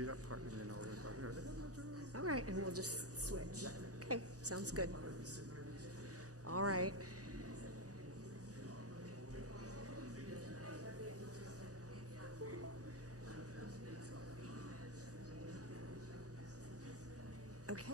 do that part, and then I'll worry about it. All right, and we'll just switch. Okay, sounds good. All right. Okay.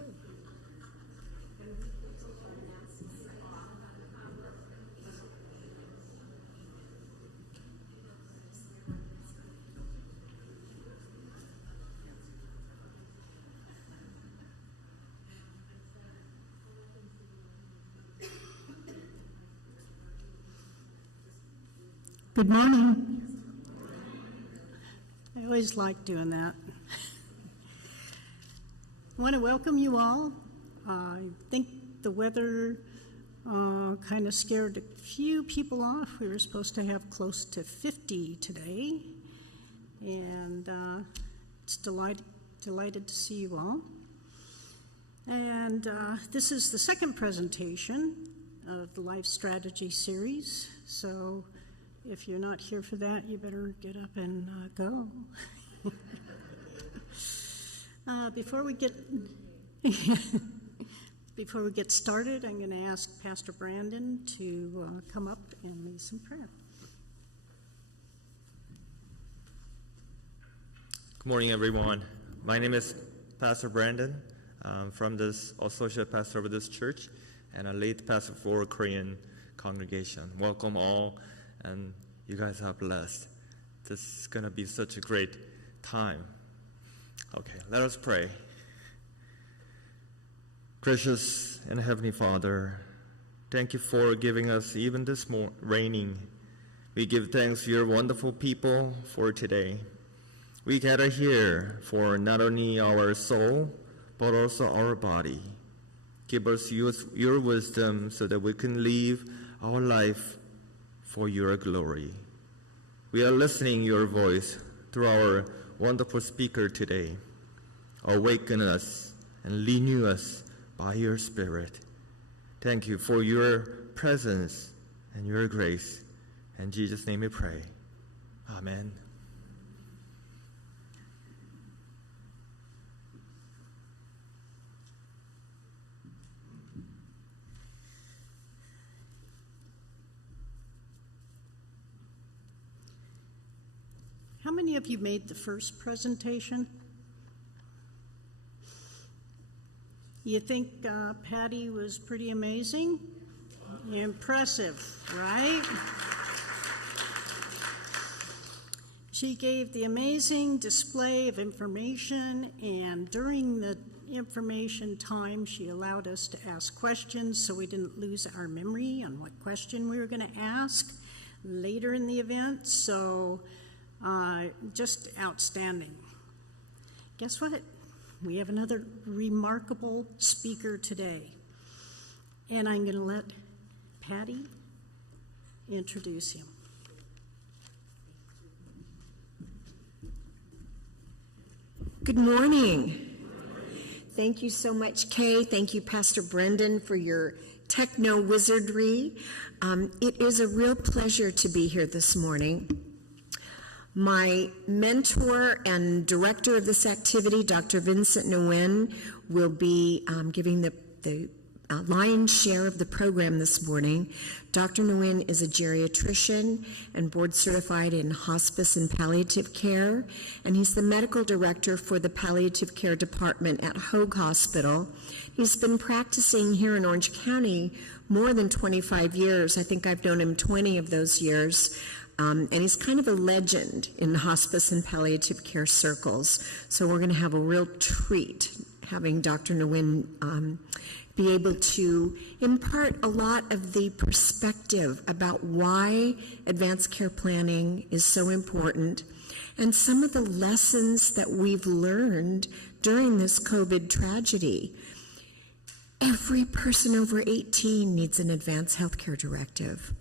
Good morning. I always like doing that. I want to welcome you all. I think the weather kind of scared a few people off. We were supposed to have close to 50 today, and it's delighted to see you all. And this is the second presentation of the Life Strategy Series, so if you're not here for that, you better get up and go. Before we get started, I'm going to ask Pastor Brandon to come up and lead some prayer. Good morning, everyone. My name is Pastor Brandon. I'm from this associate pastor of this church, and I lead pastor for a Korean congregation. Welcome all, and you guys are blessed. This is going to be such a great time. Okay, let us pray. Gracious and Heavenly Father, thank you for giving us even this raining. We give thanks to your wonderful people for today. We gather here for not only our soul, but also our body. Give us your wisdom so that we can live our life for your glory. We are listening your voice through our wonderful speaker today. Awaken us and renew us by your Spirit. Thank you for your presence and your grace. In Jesus' name we pray. Amen. How many of you made the first presentation? You think Patty was pretty amazing? Impressive, right? She gave the amazing display of information, and during the information time, she allowed us to ask questions so we didn't lose our memory on what question we were going to ask later in the event. So just outstanding. Guess what? We have another remarkable speaker today. And I'm going to let Patty introduce him. Good morning. Thank you so much, Kay. Thank you, Pastor Brendan, for your techno wizardry. It is a real pleasure to be here this morning. My mentor and director of this activity, Dr. Vincent Nguyen, will be giving the lion's share of the program this morning. Dr. Nguyen is a geriatrician and board certified in hospice and palliative care, and he's the medical director for the palliative care department at Hoag Hospital. He's been practicing here in Orange County more than 25 years. I think I've known him 20 of those years. And he's kind of a legend in hospice and palliative care circles. So we're going to have a real treat having Dr. Nguyen be able to impart a lot of the perspective about why advanced care planning is so important and some of the lessons that we've learned during this COVID tragedy. Every person over 18 needs an advanced healthcare directive.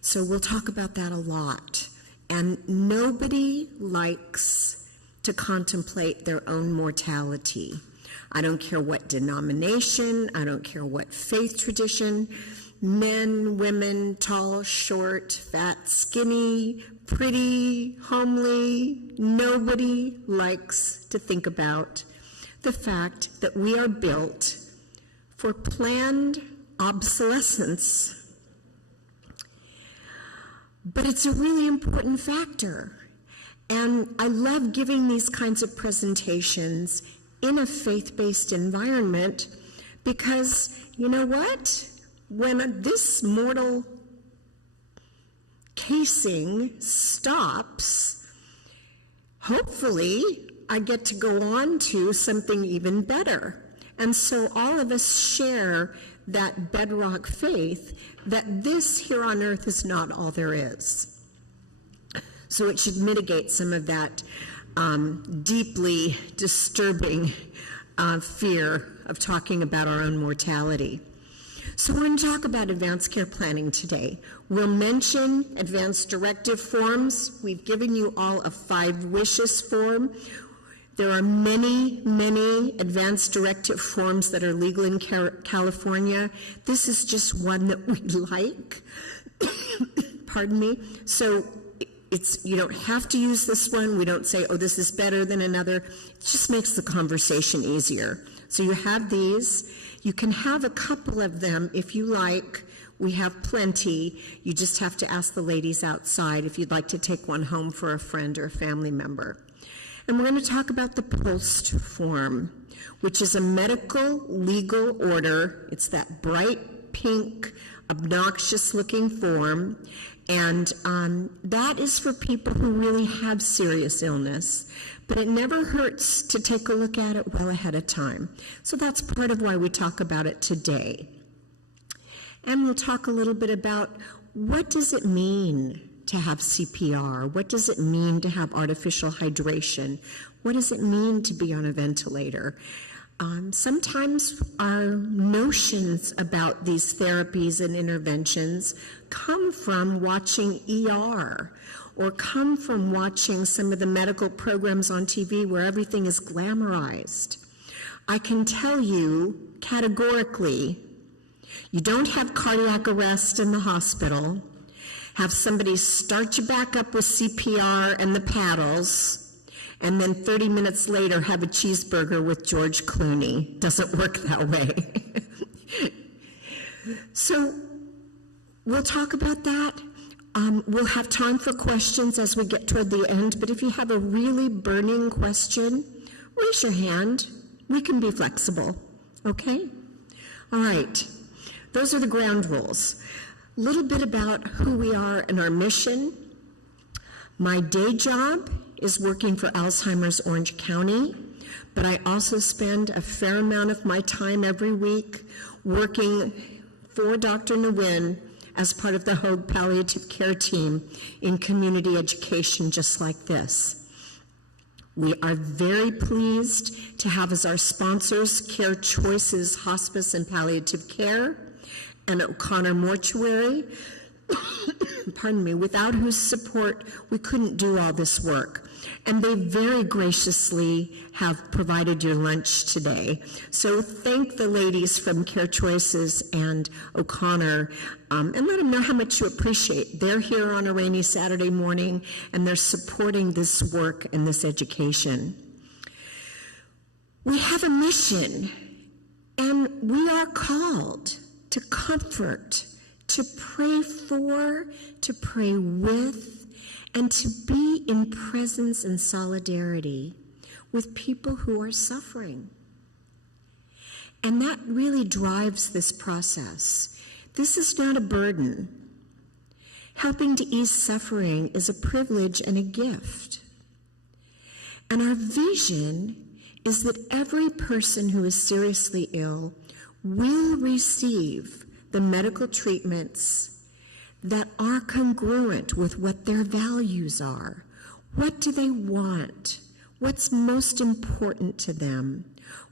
So we'll talk about that a lot. And nobody likes to contemplate their own mortality. I don't care what denomination, I don't care what faith tradition. Men, women, tall, short, fat, skinny, pretty, homely, nobody likes to think about the fact that we are built for planned obsolescence. But it's a really important factor. And I love giving these kinds of presentations in a faith-based environment because, you know what? When this mortal casing stops, hopefully I get to go on to something even better. And so all of us share that bedrock faith that this here on earth is not all there is. So it should mitigate some of that deeply disturbing fear of talking about our own mortality. So we're going to talk about advanced care planning today. We'll mention advanced directive forms. We've given you all a 5 wishes form. There are many, many advanced directive forms that are legal in California. This is just one that we like. Pardon me. So you don't have to use this one. We don't say, oh, this is better than another. It just makes the conversation easier. So you have these. You can have a couple of them if you like. We have plenty. You just have to ask the ladies outside if you'd like to take one home for a friend or a family member. And we're going to talk about the POST form, which is a medical legal order. It's that bright pink, obnoxious-looking form. And that is for people who really have serious illness. But it never hurts to take a look at it well ahead of time. So that's part of why we talk about it today. And we'll talk a little bit about what does it mean to have CPR? What does it mean to have artificial hydration? What does it mean to be on a ventilator? Sometimes our notions about these therapies and interventions come from watching ER or come from watching some of the medical programs on TV where everything is glamorized. I can tell you categorically, you don't have cardiac arrest in the hospital, have somebody start you back up with CPR and the paddles, and then 30 minutes later have a cheeseburger with George Clooney. Doesn't work that way. So we'll talk about that. We'll have time for questions as we get toward the end, but if you have a really burning question, raise your hand. We can be flexible, okay? All right, those are the ground rules. A little bit about who we are and our mission. My day job is working for Alzheimer's Orange County, but I also spend a fair amount of my time every week working for Dr. Nguyen as part of the Hoag Palliative Care Team in community education just like this. We are very pleased to have as our sponsors Care Choices Hospice and Palliative Care and O'Connor Mortuary, pardon me, without whose support we couldn't do all this work. And they very graciously have provided your lunch today. So thank the ladies from Care Choices and O'Connor and let them know how much you appreciate. They're here on a rainy Saturday morning and they're supporting this work and this education. We have a mission and we are called to comfort, to pray for, to pray with, and to be in presence and solidarity with people who are suffering. And that really drives this process. This is not a burden. Helping to ease suffering is a privilege and a gift. And our vision is that every person who is seriously ill will receive the medical treatments that are congruent with what their values are. What do they want? What's most important to them?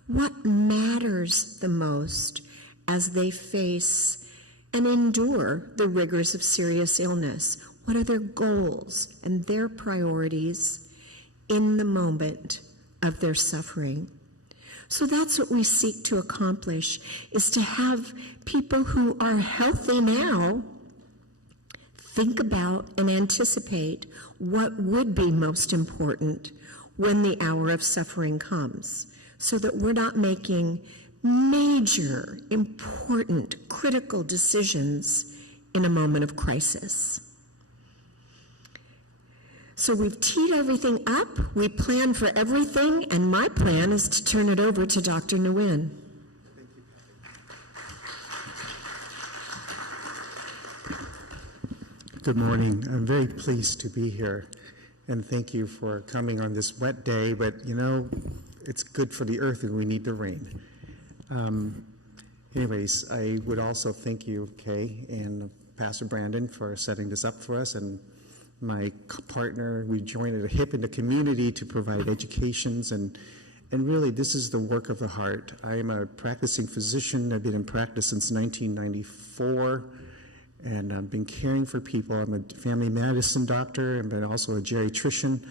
What matters the most as they face and endure the rigors of serious illness? What are their goals and their priorities in the moment of their suffering? So that's what we seek to accomplish, is to have people who are healthy now think about and anticipate what would be most important when the hour of suffering comes, so that we're not making major, important, critical decisions in a moment of crisis. So we've teed everything up, we plan for everything, and my plan is to turn it over to Dr. Nguyen. Good morning. I'm very pleased to be here, and thank you for coming on this wet day, but you know, it's good for the earth and we need the rain. Anyways, I would also thank you, Kay, and Pastor Brandon for setting this up for us, and my partner. We joined at a hip in the community to provide educations, and really this is the work of the heart. I am a practicing physician. I've been in practice since 1994, and I've been caring for people. I'm a family medicine doctor, and I'm also a geriatrician.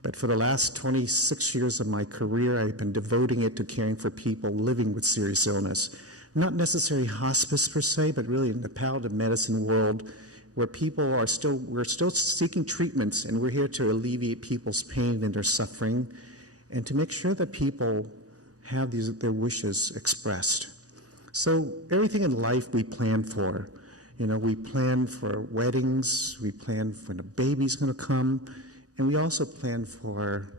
But for the last 26 years of my career, I've been devoting it to caring for people living with serious illness. Not necessarily hospice per se, but really in the palliative medicine world, where people are we're still seeking treatments, and we're here to alleviate people's pain and their suffering, and to make sure that people have their wishes expressed. So everything in life we plan for. You know, we plan for weddings, we plan for when a baby's going to come, and we also plan for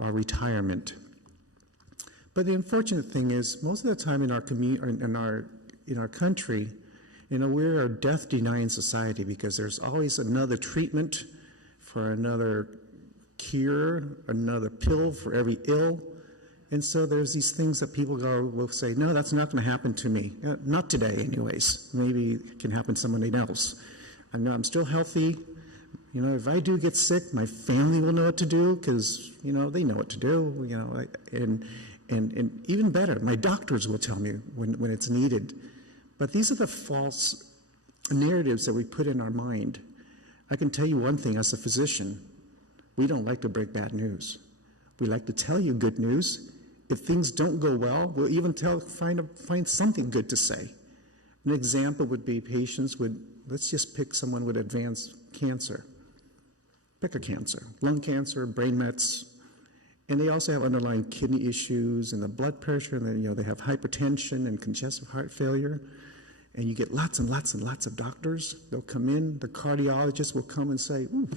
our retirement. But the unfortunate thing is, most of the time in our community, in our country, you know, we're a death-denying society because there's always another treatment for another cure, another pill for every ill. And so there's these things that people will say, no, that's not going to happen to me. Not today, anyways. Maybe it can happen to somebody else. I know I'm still healthy. You know, if I do get sick, my family will know what to do because, you know, they know what to do. You know, and even better, my doctors will tell me when it's needed. But these are the false narratives that we put in our mind. I can tell you one thing, as a physician, we don't like to break bad news. We like to tell you good news. If things don't go well, we'll even find something good to say. An example would be patients let's just pick someone with advanced cancer. Pick a cancer, lung cancer, brain mets, and they also have underlying kidney issues and the blood pressure, and then, you know, they have hypertension and congestive heart failure. And you get lots and lots and lots of doctors. They'll come in, the cardiologist will come and say, ooh,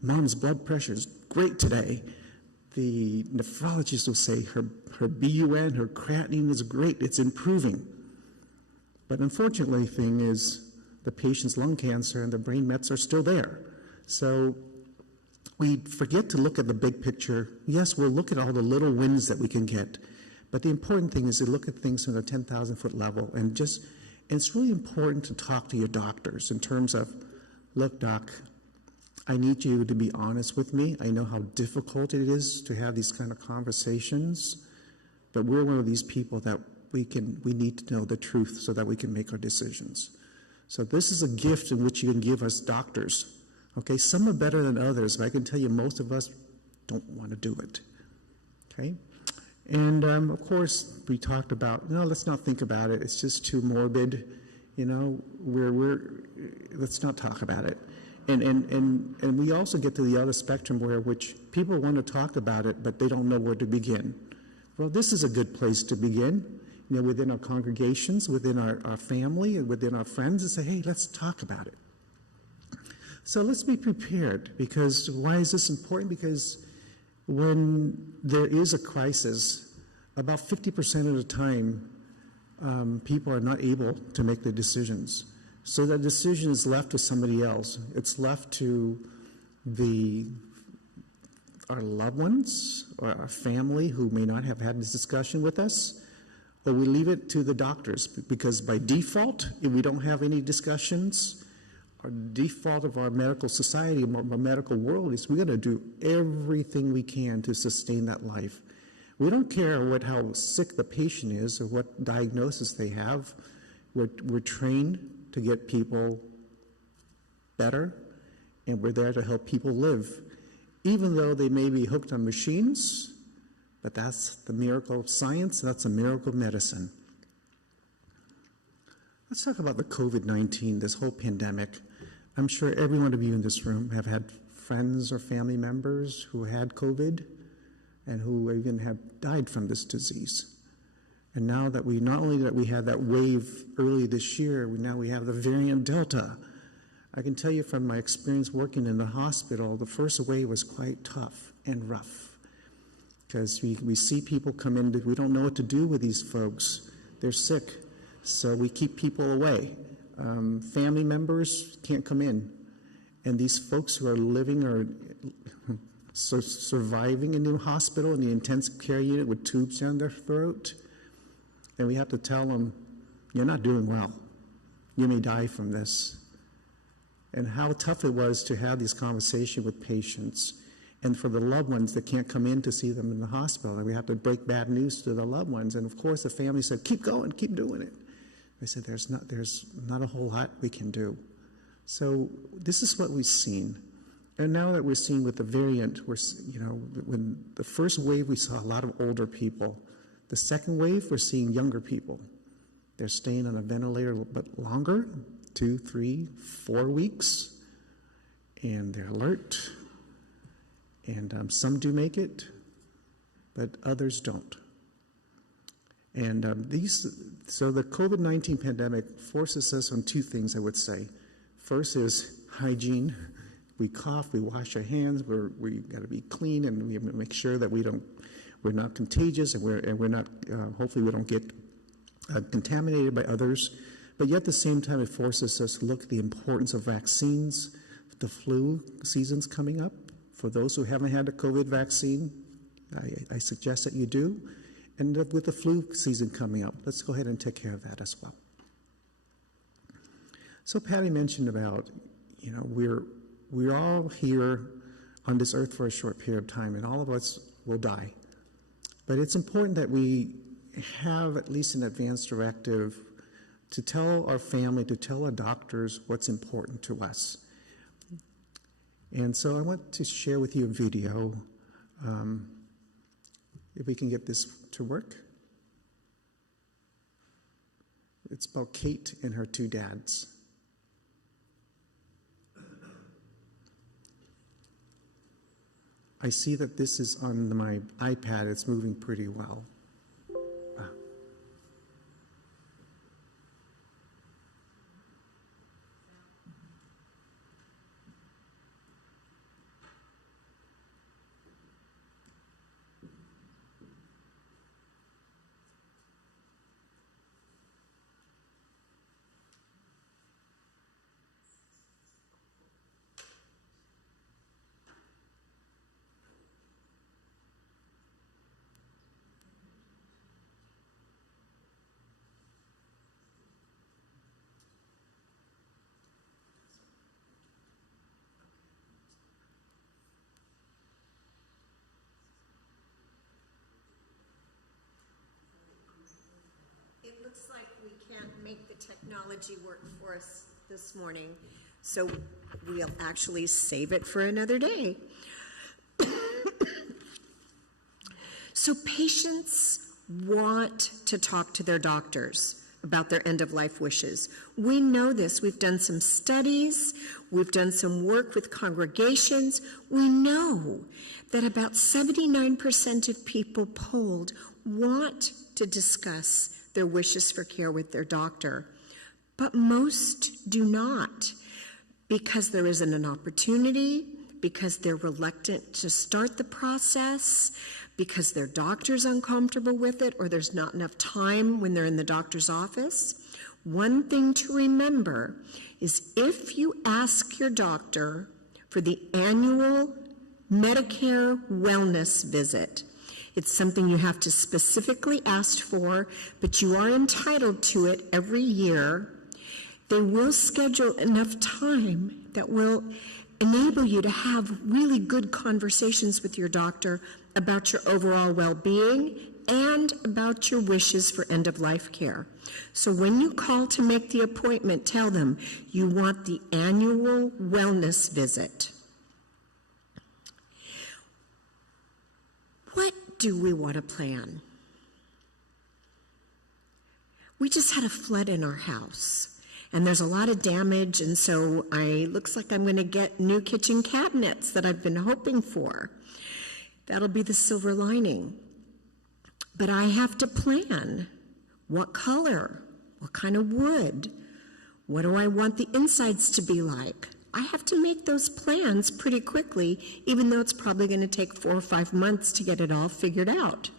mom's blood pressure is great today. The nephrologist will say her BUN, her creatinine is great, it's improving. But unfortunately, the thing is, the patient's lung cancer and the brain mets are still there. So we forget to look at the big picture. Yes, we'll look at all the little wins that we can get, but the important thing is to look at things from the 10,000-foot level, and it's really important to talk to your doctors in terms of, look, doc, I need you to be honest with me. I know how difficult it is to have these kind of conversations, but we're one of these people that we need to know the truth so that we can make our decisions. So this is a gift in which you can give us doctors. Okay, some are better than others, but I can tell you most of us don't want to do it. Okay? And of course, we talked about, no, let's not think about it. It's just too morbid. You know, let's not talk about it. And we also get to the other spectrum which people want to talk about it, but they don't know where to begin. Well, this is a good place to begin. You know, within our congregations, within our family, and within our friends, and say, hey, let's talk about it. So let's be prepared, because why is this important? Because when there is a crisis, about 50% of the time, people are not able to make the decisions. So that decision is left to somebody else. It's left to our loved ones or our family who may not have had this discussion with us, or we leave it to the doctors, because by default, if we don't have any discussions, our default of our medical society, our medical world, is we're going to do everything we can to sustain that life. We don't care how sick the patient is or what diagnosis they have. We're trained to get people better, and we're there to help people live. Even though they may be hooked on machines, But that's the miracle of science, that's a miracle of medicine. Let's talk about the COVID-19, this whole pandemic. I'm sure every one of you in this room have had friends or family members who had COVID and who even have died from this disease. And now that not only that we had that wave early this year, now we have the variant Delta. I can tell you from my experience working in the hospital, the first wave was quite tough and rough because we see people come in, we don't know what to do with these folks. They're sick, so we keep people away. Family members can't come in. And these folks who are living or surviving in the hospital, in the intensive care unit with tubes down their throat, and we have to tell them, you're not doing well. You may die from this. And how tough it was to have these conversations with patients and for the loved ones that can't come in to see them in the hospital. And we have to break bad news to the loved ones. And of course, the family said, keep going, keep doing it. I said, there's not a whole lot we can do. So this is what we've seen. And now that we're seeing with the variant, when the first wave, we saw a lot of older people. The second wave, we're seeing younger people. They're staying on a ventilator a little bit longer, 2, 3, 4 weeks, and they're alert. And some do make it, but others don't. And so the COVID-19 pandemic forces us on two things, I would say. First is hygiene. We cough, we wash our hands, we got to be clean, and we make sure that we're not contagious, and we're not, hopefully we don't get contaminated by others. But yet at the same time, it forces us to look at the importance of vaccines. The flu season's coming up. For those who haven't had a COVID vaccine, I suggest that you do. And with the flu season coming up, let's go ahead and take care of that as well. So Patty mentioned about, we're all here on this earth for a short period of time, and all of us will die. But it's important that we have at least an advance directive to tell our family, to tell our doctors what's important to us. And so I want to share with you a video, if we can get this to work. It's about Kate and her two dads. I see that this is on my iPad. It's moving pretty well. It looks like we can't make the technology work for us this morning, so we'll actually save it for another day. So patients want to talk to their doctors about their end-of-life wishes. We know this. We've done some studies. We've done some work with congregations. We know that about 79% of people polled want to discuss their wishes for care with their doctor, but most do not, because there isn't an opportunity, because they're reluctant to start the process, because their doctor's uncomfortable with it, or there's not enough time when they're in the doctor's office. One thing to remember is if you ask your doctor for the annual Medicare wellness visit, it's something you have to specifically ask for, but you are entitled to it every year. They will schedule enough time that will enable you to have really good conversations with your doctor about your overall well-being and about your wishes for end-of-life care. So when you call to make the appointment, tell them you want the annual wellness visit. What do we want to plan? We just had a flood in our house, and there's a lot of damage, and so looks like I'm going to get new kitchen cabinets that I've been hoping for. That'll be the silver lining. But I have to plan. What color? What kind of wood? What do I want the insides to be like? I have to make those plans pretty quickly, even though it's probably going to take 4 or 5 months to get it all figured out.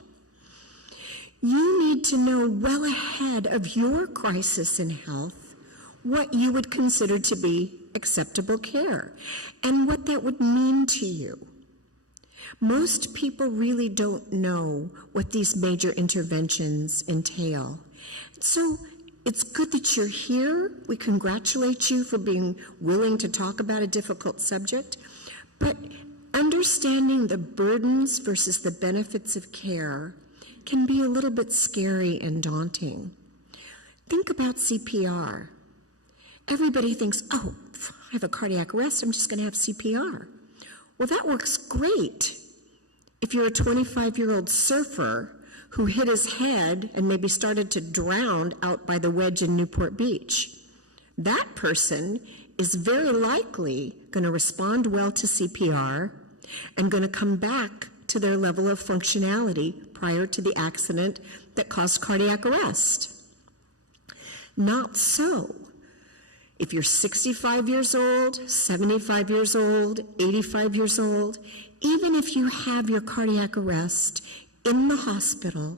You need to know well ahead of your crisis in health what you would consider to be acceptable care and what that would mean to you. Most people really don't know what these major interventions entail. So it's good that you're here. We congratulate you for being willing to talk about a difficult subject. But understanding the burdens versus the benefits of care can be a little bit scary and daunting. Think about CPR. Everybody thinks, oh, I have a cardiac arrest, I'm just going to have CPR. Well, that works great if you're a 25-year-old surfer who hit his head and maybe started to drown out by the wedge in Newport Beach. That person is very likely going to respond well to CPR and going to come back to their level of functionality prior to the accident that caused cardiac arrest. Not so. If you're 65 years old, 75 years old, 85 years old, even if you have your cardiac arrest in the hospital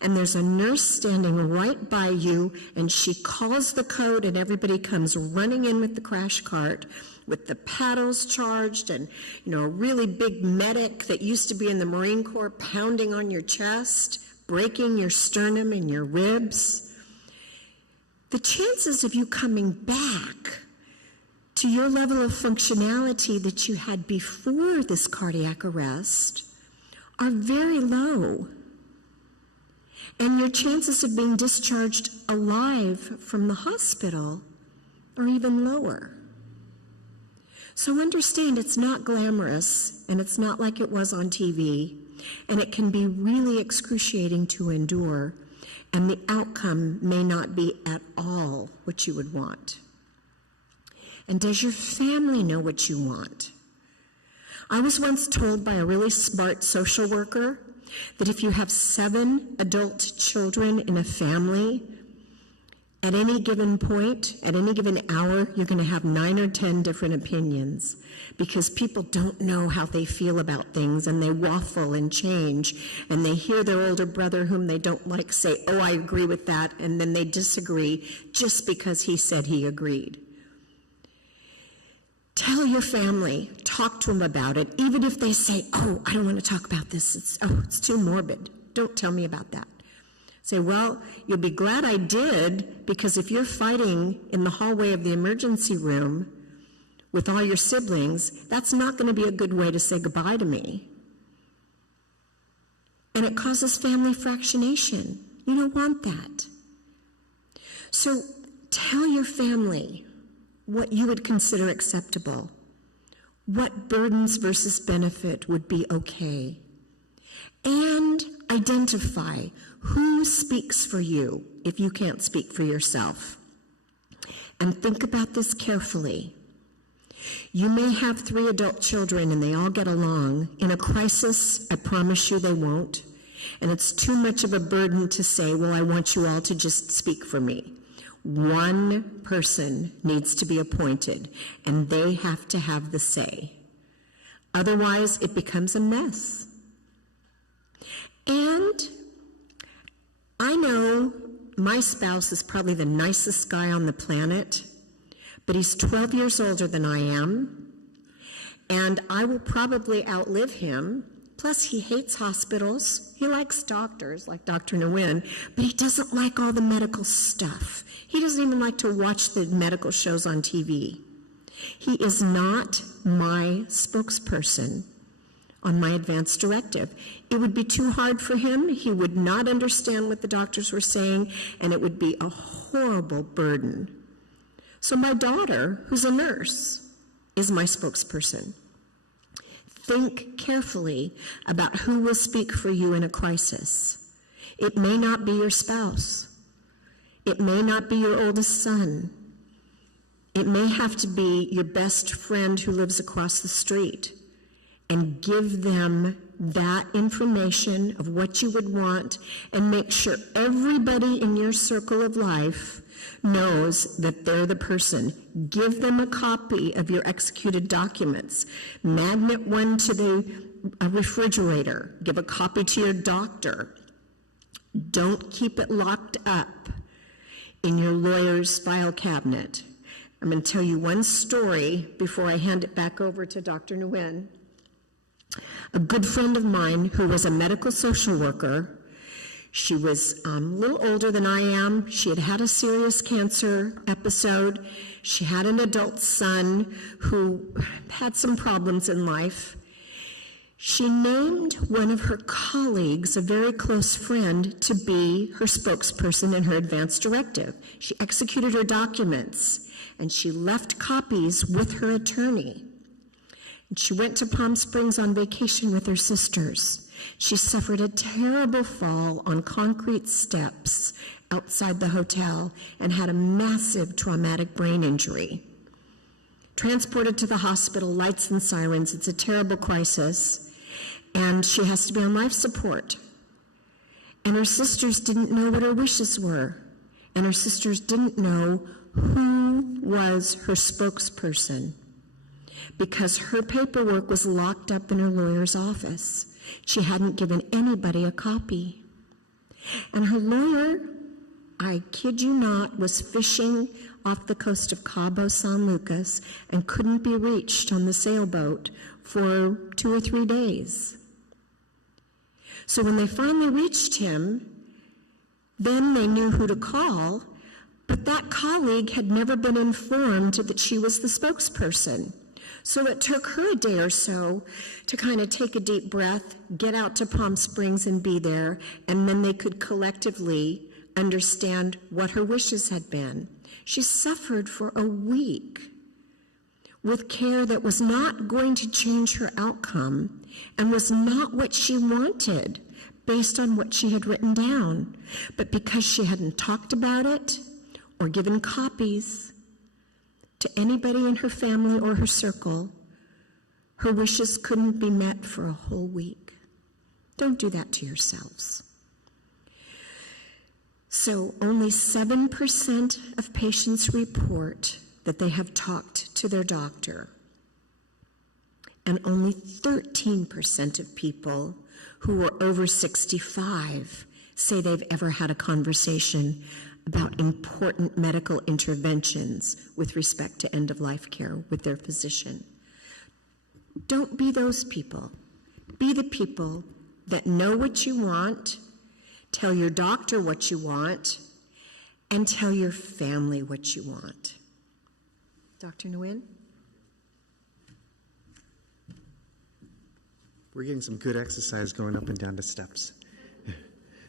and there's a nurse standing right by you and she calls the code and everybody comes running in with the crash cart with the paddles charged and, a really big medic that used to be in the Marine Corps pounding on your chest, breaking your sternum and your ribs, the chances of you coming back to your level of functionality that you had before this cardiac arrest are very low. And your chances of being discharged alive from the hospital are even lower. So understand it's not glamorous, and it's not like it was on TV, and it can be really excruciating to endure, and the outcome may not be at all what you would want. And does your family know what you want? I was once told by a really smart social worker that if you have 7 adult children in a family, at any given point, at any given hour, you're going to have 9 or 10 different opinions because people don't know how they feel about things and they waffle and change and they hear their older brother whom they don't like say, oh, I agree with that, and then they disagree just because he said he agreed. Tell your family, talk to them about it, even if they say, oh, I don't want to talk about this, it's too morbid. Don't tell me about that. Say, well, you'll be glad I did, because if you're fighting in the hallway of the emergency room with all your siblings, that's not going to be a good way to say goodbye to me. And it causes family fractionation. You don't want that. So tell your family what you would consider acceptable, what burdens versus benefit would be okay, and identify who speaks for you if you can't speak for yourself. And think about this carefully. You may have 3 adult children and they all get along. In a crisis, I promise you they won't. And it's too much of a burden to say, well, I want you all to just speak for me. One person needs to be appointed, and they have to have the say. Otherwise, it becomes a mess. And I know my spouse is probably the nicest guy on the planet, but he's 12 years older than I am, and I will probably outlive him. Plus, he hates hospitals. He likes doctors, like Dr. Nguyen, but he doesn't like all the medical stuff. He doesn't even like to watch the medical shows on TV. He is not my spokesperson on my advance directive. It would be too hard for him. He would not understand what the doctors were saying, and it would be a horrible burden. So my daughter, who's a nurse, is my spokesperson. Think carefully about who will speak for you in a crisis. It may not be your spouse. It may not be your oldest son. It may have to be your best friend who lives across the street. And give them that information of what you would want, and make sure everybody in your circle of life knows that they're the person. Give them a copy of your executed documents. Magnet one to the refrigerator. Give a copy to your doctor. Don't keep it locked up in your lawyer's file cabinet. I'm going to tell you one story before I hand it back over to Dr. Nguyen. A good friend of mine who was a medical social worker, she was a little older than I am. She had had a serious cancer episode. She had an adult son who had some problems in life. She named one of her colleagues, a very close friend, to be her spokesperson in her advance directive. She executed her documents, and she left copies with her attorney. She went to Palm Springs on vacation with her sisters. She suffered a terrible fall on concrete steps outside the hotel and had a massive traumatic brain injury. Transported to the hospital, lights and sirens. It's a terrible crisis. And she has to be on life support. And her sisters didn't know what her wishes were. And her sisters didn't know who was her spokesperson, because her paperwork was locked up in her lawyer's office. She hadn't given anybody a copy. And her lawyer, I kid you not, was fishing off the coast of Cabo San Lucas and couldn't be reached on the sailboat for 2 or 3 days. So when they finally reached him, then they knew who to call, but that colleague had never been informed that she was the spokesperson. So it took her a day or so to kind of take a deep breath, get out to Palm Springs and be there, and then they could collectively understand what her wishes had been. She suffered for a week with care that was not going to change her outcome and was not what she wanted based on what she had written down. But because she hadn't talked about it or given copies to anybody in her family or her circle, her wishes couldn't be met for a whole week. Don't do that to yourselves. So only 7% of patients report that they have talked to their doctor. And only 13% of people who are over 65 say they've ever had a conversation about important medical interventions with respect to end-of-life care with their physician. Don't be those people. Be the people that know what you want, tell your doctor what you want, and tell your family what you want. Dr. Nguyen? We're getting some good exercise going up and down the steps.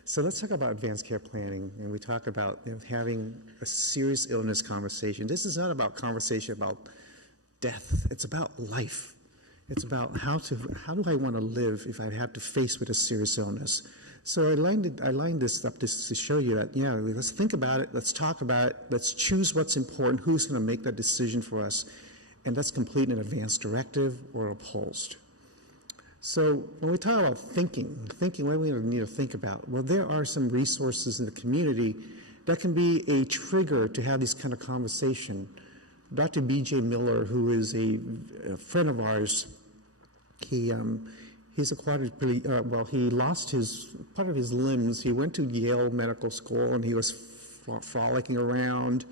So let's talk about advanced care planning, and we talk about having a serious illness conversation. This is not about conversation about death. It's about life. It's about how do I want to live if I have to face with a serious illness. So I lined this up just to show you that, let's think about it, let's talk about it, let's choose what's important, who's going to make that decision for us, and let's complete an advance directive or opposed. So when we talk about thinking, what do we need to think about? Well, there are some resources in the community that can be a trigger to have these kind of conversation. Dr. B.J. Miller, who is a friend of ours, he's acquired he lost part of his limbs. He went to Yale Medical School, and he was frolicking around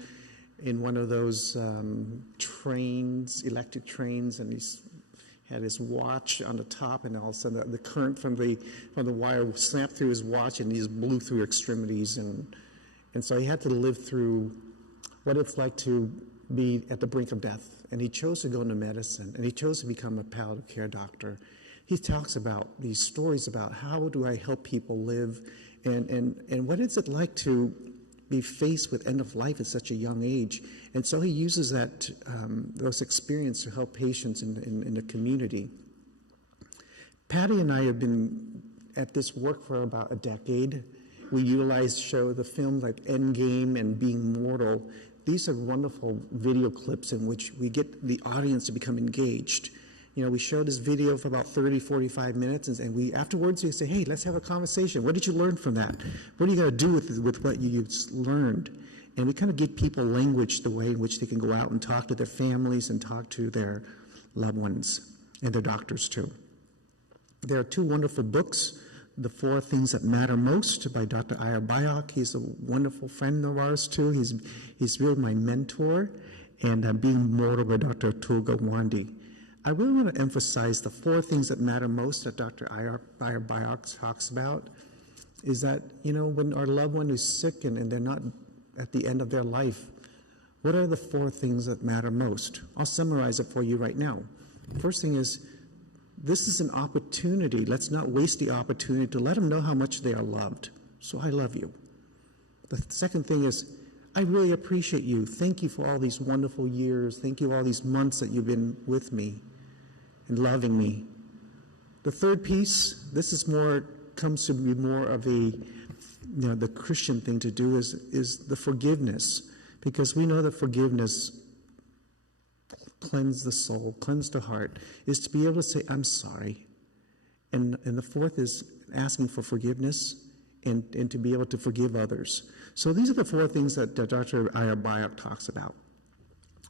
in one of those trains, electric trains, and he's had his watch on the top, and all of a sudden the current from the wire snapped through his watch, and he just blew through extremities, and so he had to live through what it's like to be at the brink of death. And he chose to go into medicine, and he chose to become a palliative care doctor. He talks about these stories about how do I help people live, and what is it like to be faced with end of life at such a young age. And so he uses those experiences to help patients in the community. Patty and I have been at this work for about a decade. We utilize the films like Endgame and Being Mortal. These are wonderful video clips in which we get the audience to become engaged. You know, we show this video for about 30, 45 minutes, and we afterwards we say, hey, let's have a conversation. What did you learn from that? What are you going to do with what you learned? And we kind of give people language, the way in which they can go out and talk to their families and talk to their loved ones and their doctors too. There are two wonderful books, The 4 Things That Matter Most by Dr. Ira Byock. He's a wonderful friend of ours too. He's really my mentor. And Being Mortal by Dr. Atul Gawande. I really want to emphasize the 4 things that matter most that Dr. Ira Byock talks about is that, you know, when our loved one is sick and they're not at the end of their life, what are the 4 things that matter most? I'll summarize it for you right now. First thing is, this is an opportunity. Let's not waste the opportunity to let them know how much they are loved. So I love you. The second thing is, I really appreciate you. Thank you for all these wonderful years. Thank you for all these months that you've been with me and loving me. The third piece, comes to be more of the Christian thing to do is the forgiveness, because we know that forgiveness cleanse the soul, cleanse the heart, is to be able to say, I'm sorry. And the fourth is asking for forgiveness and to be able to forgive others. So these are the 4 things that Dr. Ira Byock talks about.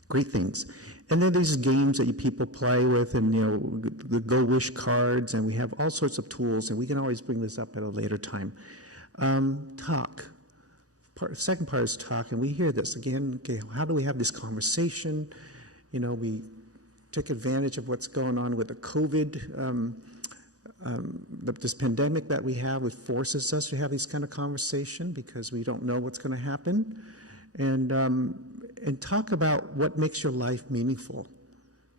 Great things. And then these games that people play with, and the Go Wish cards, and we have all sorts of tools, and we can always bring this up at a later time. Talk. Second part is talk, and we hear this again. Okay, how do we have this conversation? You know, we take advantage of what's going on with the COVID, this pandemic that we have. It forces us to have these kind of conversation because we don't know what's going to happen, and talk about what makes your life meaningful.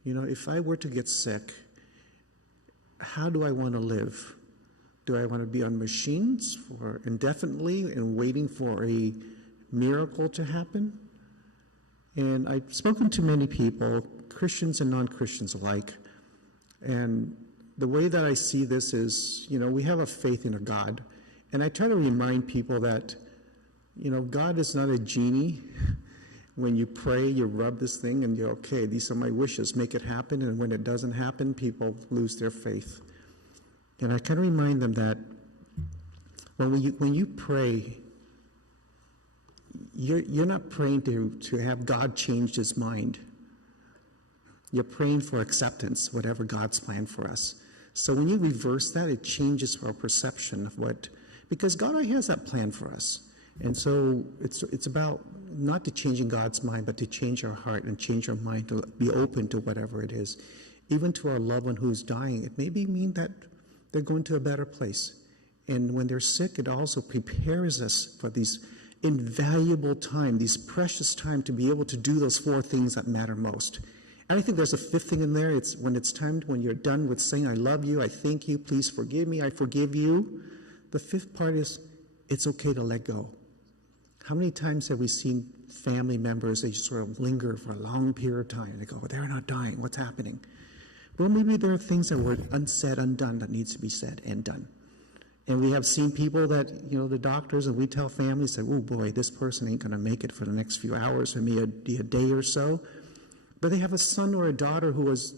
You know, if I were to get sick, how do I want to live? Do I want to be on machines for indefinitely and waiting for a miracle to happen? And I've spoken to many people, Christians and non-Christians alike, and the way that I see this is, you know, we have a faith in a God, and I try to remind people that, you know, God is not a genie. When you pray, you rub this thing and you're okay, these are my wishes, make it happen, and when it doesn't happen, people lose their faith. And I kind of remind them that when you pray, you're not praying to have God change his mind. You're praying for acceptance, whatever God's plan for us. So when you reverse that, it changes our perception of because God already has that plan for us. And so it's about not to changing God's mind, but to change our heart and change our mind to be open to whatever it is. Even to our loved one who's dying, it may mean that they're going to a better place. And when they're sick, it also prepares us for these invaluable time, these precious time to be able to do those 4 things that matter most. And I think there's a 5th thing in there. It's when you're done with saying, I love you, I thank you, please forgive me, I forgive you. The 5th part is, it's okay to let go. How many times have we seen family members, they sort of linger for a long period of time. They go, well, they're not dying, what's happening? Well, maybe there are things that were unsaid, undone, that needs to be said and done. And we have seen people that, you know, the doctors, and we tell families, say, oh boy, this person ain't going to make it for the next few hours, or maybe a day or so. But they have a son or a daughter who was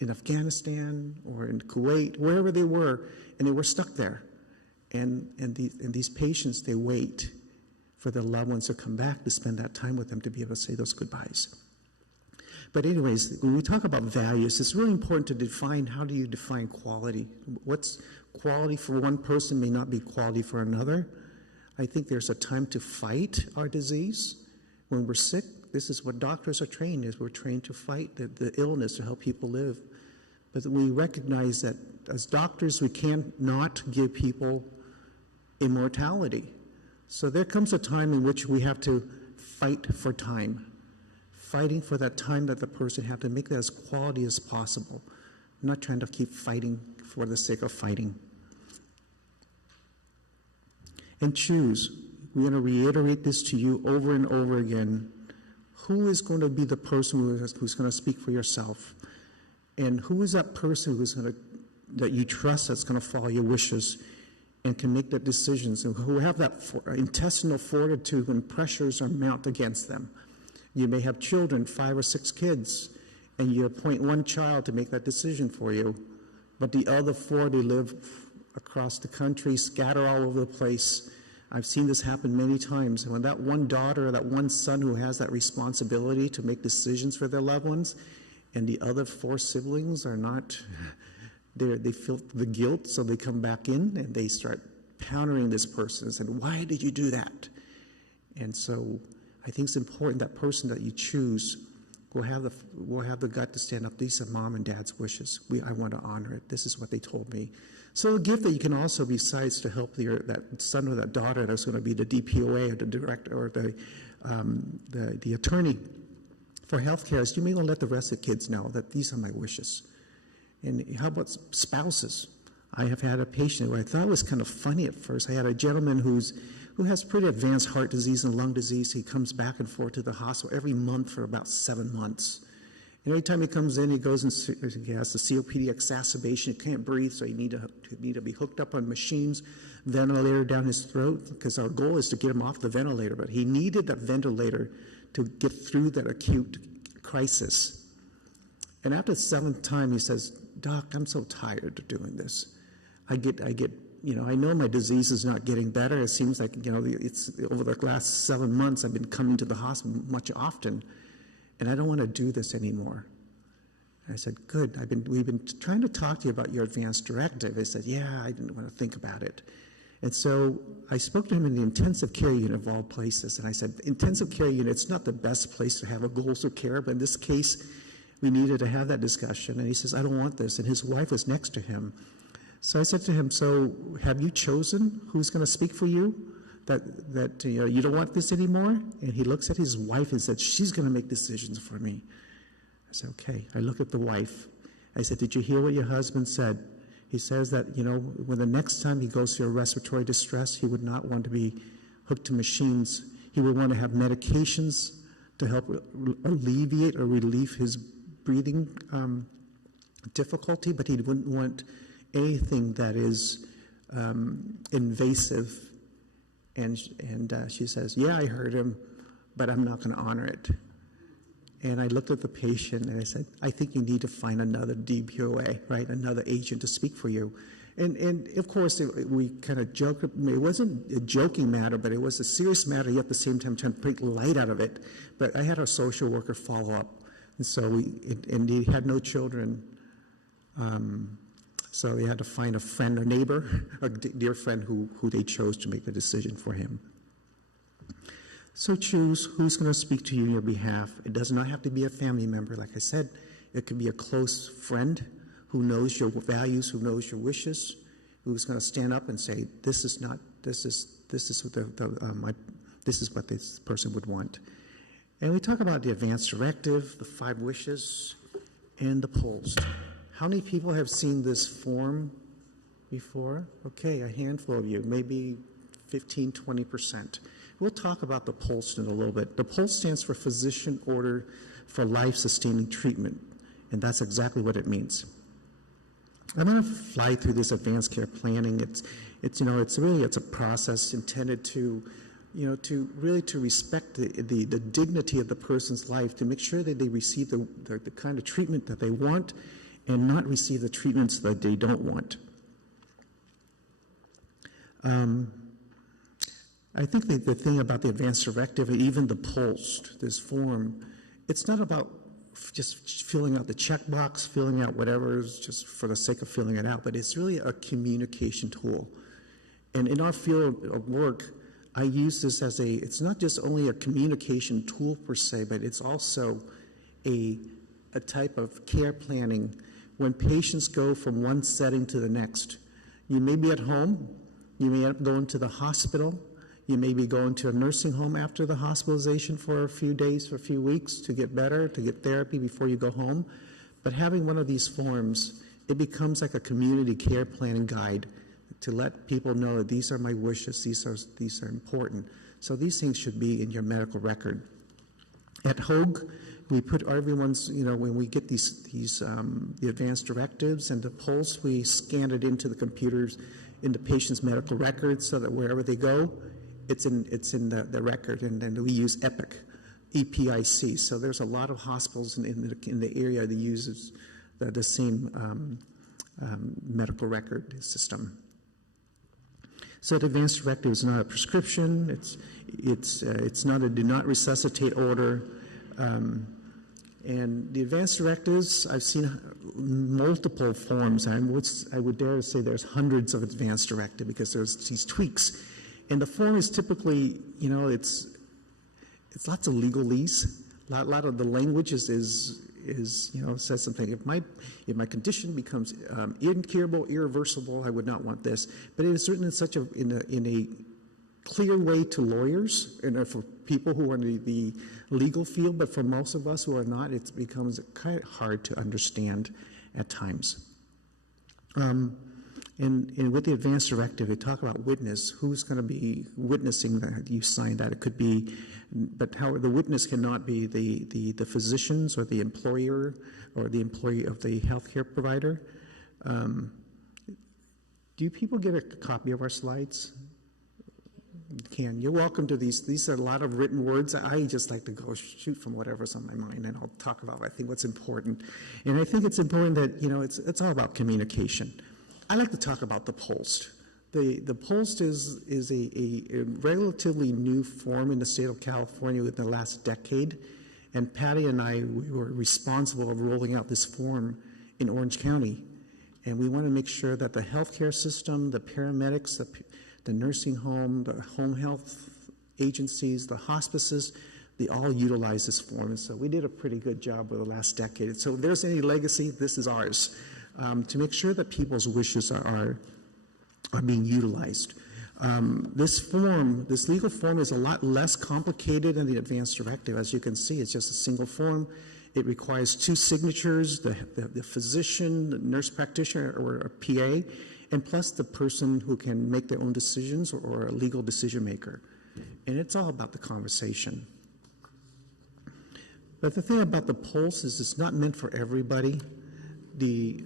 in Afghanistan or in Kuwait, wherever they were, and they were stuck there. And these patients, they wait for their loved ones to come back to spend that time with them to be able to say those goodbyes. But anyways, when we talk about values, it's really important to define, how do you define quality? What's quality for one person may not be quality for another. I think there's a time to fight our disease. When we're sick, this is what doctors are trained is. We're trained to fight the illness to help people live. But we recognize that as doctors, we cannot give people immortality. So there comes a time in which we have to fight for time. Fighting for that time that the person have to make that as quality as possible. I'm not trying to keep fighting for the sake of fighting. And choose. We're going to reiterate this to you over and over again. Who is going to be the person who's going to speak for yourself? And who is that person who's going to that you trust that's going to follow your wishes and can make the decisions, and who have that intestinal fortitude when pressures are mounted against them. You may have children, 5 or 6 kids, and you appoint one child to make that decision for you, but the other 4, they live across the country, scatter all over the place. I've seen this happen many times. And when that one daughter or that one son who has that responsibility to make decisions for their loved ones, and the other 4 siblings are not, they feel the guilt, so they come back in and they start countering this person and saying, why did you do that? And so I think it's important that person that you choose will have the gut to stand up. These are mom and dad's wishes. I want to honor it. This is what they told me. So a gift that you can also, besides to help that son or that daughter that's going to be the DPOA or the director or the attorney for healthcare, is you may want to let the rest of the kids know that these are my wishes. And how about spouses? I have had a patient who I thought was kind of funny at first. I had a gentleman who has pretty advanced heart disease and lung disease. He comes back and forth to the hospital every month for about 7 months. And every time he comes in, he goes and he has the COPD exacerbation. He can't breathe, so he need to be hooked up on machines, ventilator down his throat, because our goal is to get him off the ventilator. But he needed that ventilator to get through that acute crisis. And after the 7th time, he says, Doc, I'm so tired of doing this. I know my disease is not getting better. It seems like, it's over the last 7 months, I've been coming to the hospital much often, and I don't want to do this anymore. And I said, good. We've been trying to talk to you about your advance directive. He said, yeah, I didn't want to think about it. And so I spoke to him in the intensive care unit of all places, and I said, intensive care unit, it's not the best place to have a goals of care, but in this case, we needed to have that discussion. And he says, I don't want this. And his wife was next to him. So I said to him, so have you chosen who's going to speak for you? That you don't want this anymore? And he looks at his wife and said, she's going to make decisions for me. I said, okay. I look at the wife. I said, did you hear what your husband said? He says that, when the next time he goes through a respiratory distress, he would not want to be hooked to machines. He would want to have medications to help alleviate or relieve his breathing difficulty, but he wouldn't want anything that is invasive. And she says, yeah, I heard him, but I'm not going to honor it. And I looked at the patient and I said, I think you need to find another DPOA, right, another agent to speak for you. And of course, we kind of joked. It wasn't a joking matter, but it was a serious matter, yet at the same time trying to take light out of it. But I had our social worker follow up. And so and he had no children. So we had to find a friend or neighbor, a dear friend who they chose to make the decision for him. So choose who's going to speak to you on your behalf. It does not have to be a family member. Like I said, it could be a close friend who knows your values, who knows your wishes, who's going to stand up and say, this is what this person would want. And we talk about the advance directive, the 5 wishes, and the pulsed. How many people have seen this form before? Okay, a handful of you, maybe 15, 20%. We'll talk about the pulsed in a little bit. The pulse stands for Physician Order for Life-Sustaining Treatment, and that's exactly what it means. I'm going to fly through this advanced care planning. It's a process intended to respect the dignity of the person's life, to make sure that they receive the kind of treatment that they want and not receive the treatments that they don't want. I think the thing about the advance directive, and even the pulsed, this form, it's not about just filling out the checkbox, filling out whatever is just for the sake of filling it out, but it's really a communication tool. And in our field of work, I use this as it's not just only a communication tool per se, but it's also a type of care planning when patients go from one setting to the next. You may be at home, you may end up going to the hospital, you may be going to a nursing home after the hospitalization for a few days, for a few weeks to get better, to get therapy before you go home. But having one of these forms, it becomes like a community care planning guide to let people know that these are my wishes, these are important. So these things should be in your medical record. At Hoag, we put everyone's, when we get the advanced directives and the pulse, we scan it into the computers, into patients' medical records, so that wherever they go, it's in the record. And then we use EPIC, EPIC. So there's a lot of hospitals in the area that uses the same medical record system. So the advanced directive is not a prescription. It's not a do not resuscitate order. And the advanced directives, I've seen multiple forms. I would dare to say there's hundreds of advanced directive because there's these tweaks. And the form is typically, it's lots of legalese. A lot of the language is says something. If my condition becomes incurable, irreversible, I would not want this. But it is written in a clear way to lawyers and for people who are in the legal field. But for most of us who are not, it becomes kind of hard to understand at times. And with the advanced directive, they talk about witness. Who's going to be witnessing that you signed that? It could be, but how the witness cannot be the physicians or the employer or the employee of the healthcare provider. Do people get a copy of our slides? You're welcome to these. These are a lot of written words. I just like to go shoot from whatever's on my mind, and I'll talk about, I think, what's important. And I think it's important that, it's all about communication. I like to talk about the POLST. The POLST is a relatively new form in the state of California within the last decade. And Patty and I, we were responsible for rolling out this form in Orange County. And we want to make sure that the healthcare system, the paramedics, the nursing home, the home health agencies, the hospices, they all utilize this form. And so we did a pretty good job over the last decade. So if there's any legacy, this is ours, to make sure that people's wishes are being utilized. This legal form is a lot less complicated than the advanced directive. As you can see, it's just a single form. It requires 2 signatures, the physician, the nurse practitioner, or a PA, and plus the person who can make their own decisions or a legal decision maker. And it's all about the conversation. But the thing about the PULSE is it's not meant for everybody. The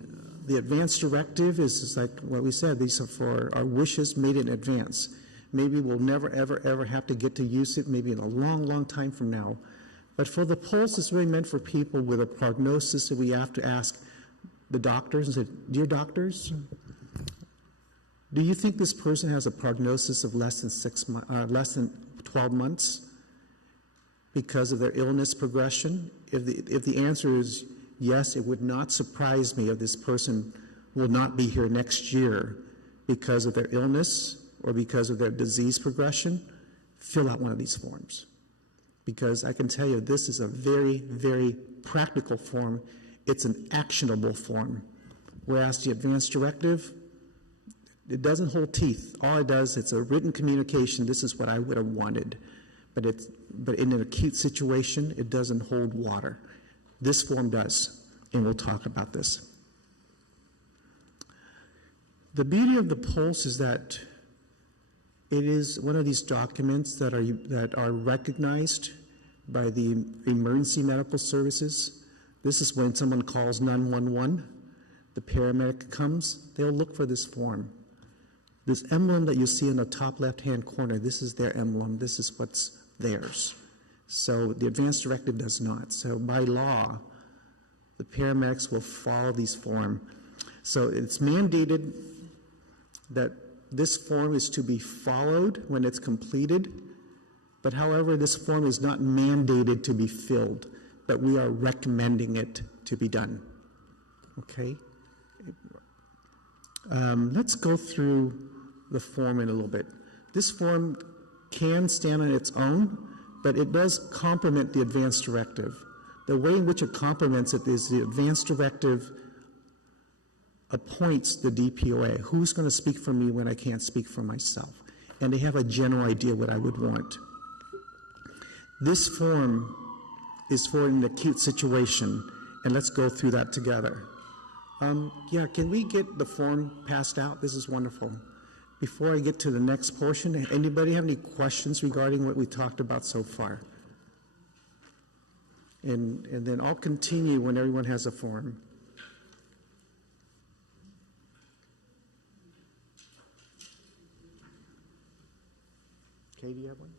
advanced directive is like what we said, these are for our wishes made in advance. Maybe we'll never, ever, ever have to get to use it, maybe in a long, long time from now. But for the PULSE, it's really meant for people with a prognosis that we have to ask the doctors and say, dear doctors, do you think this person has a prognosis of less than 12 months because of their illness progression? If the answer is yes, it would not surprise me if this person will not be here next year because of their illness or because of their disease progression. Fill out one of these forms. Because I can tell you this is a very, very practical form. It's an actionable form. Whereas the advanced directive, it doesn't hold teeth. All it does, it's a written communication. This is what I would have wanted. But in an acute situation, it doesn't hold water. This form does, and we'll talk about this. The beauty of the PULSE is that it is one of these documents that are recognized by the emergency medical services. This is when someone calls 911, the paramedic comes, they'll look for this form. This emblem that you see in the top left-hand corner, this is their emblem, this is what's theirs. So the advanced directive does not. So by law, the paramedics will follow these forms. So it's mandated that this form is to be followed when it's completed, but however, this form is not mandated to be filled, but we are recommending it to be done. Okay? Let's go through the form in a little bit. This form can stand on its own, but it does complement the advanced directive. The way in which it complements it is the advanced directive appoints the DPOA. Who's going to speak for me when I can't speak for myself? And they have a general idea what I would want. This form is for an acute situation, and let's go through that together. Can we get the form passed out? This is wonderful. Before I get to the next portion, anybody have any questions regarding what we talked about so far? And then I'll continue when everyone has a form. Kay, do you have one?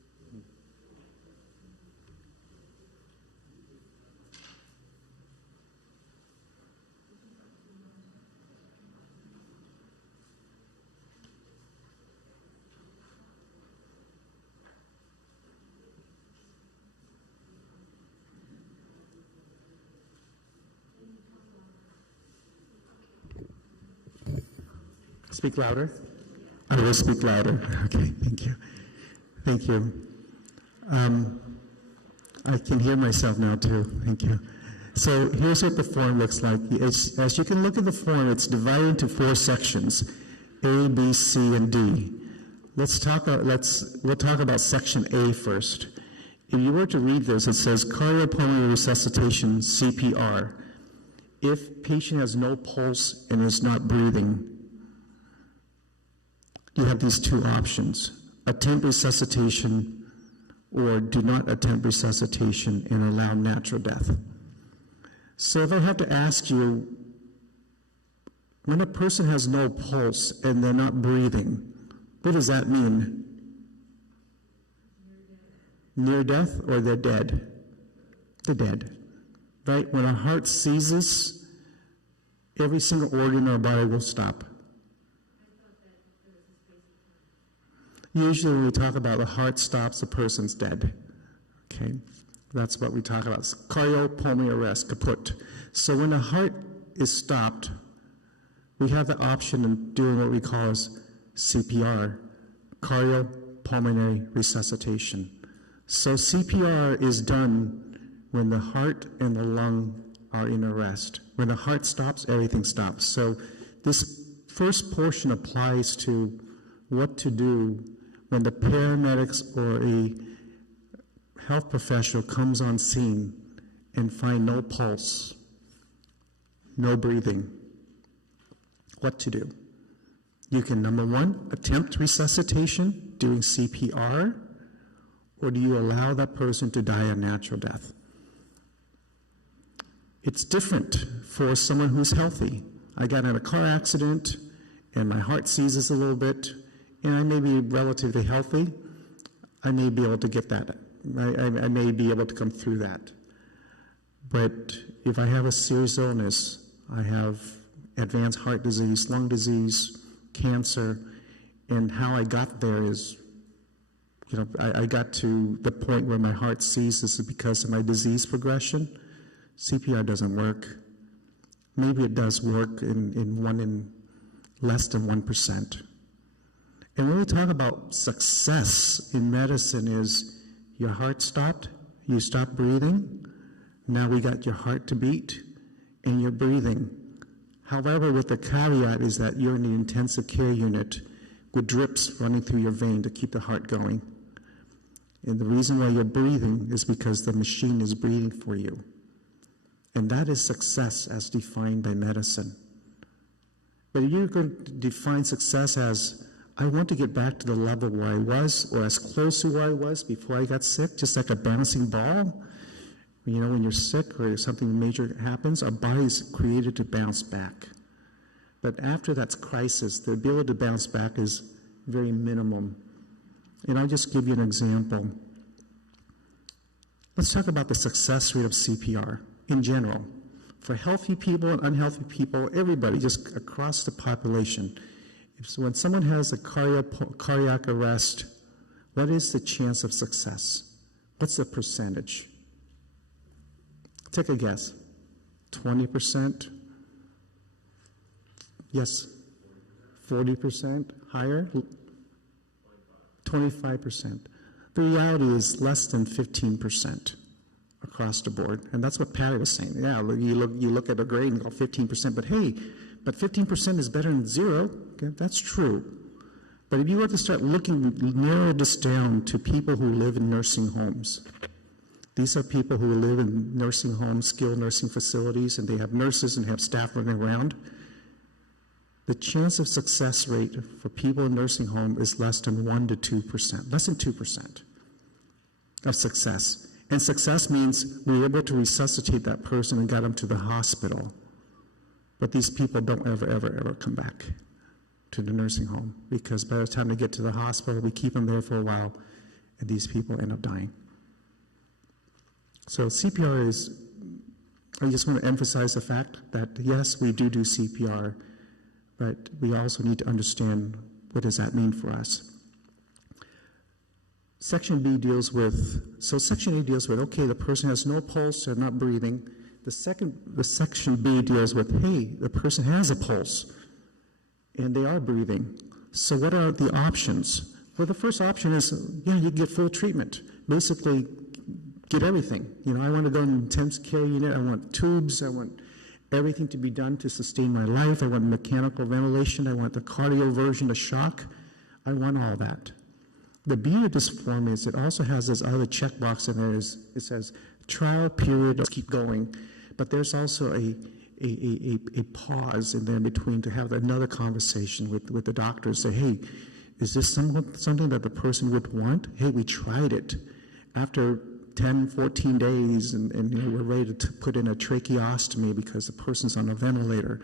Speak louder. I will speak louder. Okay, thank you. Thank you. I can hear myself now too. Thank you. So here's what the form looks like. As you can look at the form, it's divided into 4 sections, A, B, C, and D. We'll talk about section A first. If you were to read this, it says cardiopulmonary resuscitation, CPR. If patient has no pulse and is not breathing, you have these 2 options: attempt resuscitation or do not attempt resuscitation and allow natural death. So if I have to ask you, when a person has no pulse and they're not breathing, what does that mean? Near death or they're dead? They're dead, right? When our heart seizes, every single organ in our body will stop. Usually when we talk about the heart stops, the person's dead. Okay, that's what we talk about. Cardiopulmonary arrest, kaput. So when the heart is stopped, we have the option of doing what we call as CPR, cardiopulmonary resuscitation. So CPR is done when the heart and the lung are in arrest. When the heart stops, everything stops. So this first portion applies to what to do when the paramedics or a health professional comes on scene and find no pulse, no breathing. What to do? You can, number 1, attempt resuscitation, doing CPR, or do you allow that person to die a natural death? It's different for someone who's healthy. I got in a car accident and my heart seizes a little bit, and I may be relatively healthy. I may be able to get that. I may be able to come through that. But if I have a serious illness, I have advanced heart disease, lung disease, cancer, and how I got there is, I got to the point where my heart seizes because of my disease progression. CPR doesn't work. Maybe it does work in less than 1%. And when we talk about success in medicine is your heart stopped, you stopped breathing, now we got your heart to beat, and you're breathing. However, with the caveat is that you're in the intensive care unit with drips running through your vein to keep the heart going. And the reason why you're breathing is because the machine is breathing for you. And that is success as defined by medicine. But if you're going to define success as, I want to get back to the level where I was, or as close to where I was before I got sick, just like a bouncing ball. When you're sick or something major happens, our body is created to bounce back. But after that crisis, the ability to bounce back is very minimum. And I'll just give you an example. Let's talk about the success rate of CPR in general. For healthy people and unhealthy people, everybody, just across the population. When someone has a cardiac arrest, what is the chance of success? What's the percentage? Take a guess. 20%? Yes. 40%? Higher? 25%. The reality is less than 15% across the board. And that's what Patty was saying. Yeah, you look at a grade and go 15%, but hey, but 15% is better than 0. Okay, that's true. But if you were to start narrow this down to people who live in nursing homes, these are people who live in nursing homes, skilled nursing facilities, and they have nurses and have staff running around. The chance of success rate for people in nursing home is less than 1% to 2%, less than 2% of success. And success means we were able to resuscitate that person and got them to the hospital. But these people don't ever come back to the nursing home, because by the time they get to the hospital, we keep them there for a while, and these people end up dying. So CPR is, I just want to emphasize the fact that yes, we do CPR, but we also need to understand what does that mean for us. Section B deals with, so Section A deals with, okay, the person has no pulse, they're not breathing. The Section B deals with, hey, the person has a pulse and they are breathing. So what are the options? Well, the first option is, yeah, you get full treatment. Basically, get everything. You know, I want to go in an intensive care unit. I want tubes. I want everything to be done to sustain my life. I want mechanical ventilation. I want the cardioversion, the shock. I want all that. The beauty of this form is it also has this other checkbox in there. It says trial period. Let's keep going. But there's also a pause in there in between to have another conversation with the doctor and say, hey, is this something that the person would want? Hey, we tried it. After 10, 14 days, and you know, we're ready to put in a tracheostomy because the person's on a ventilator.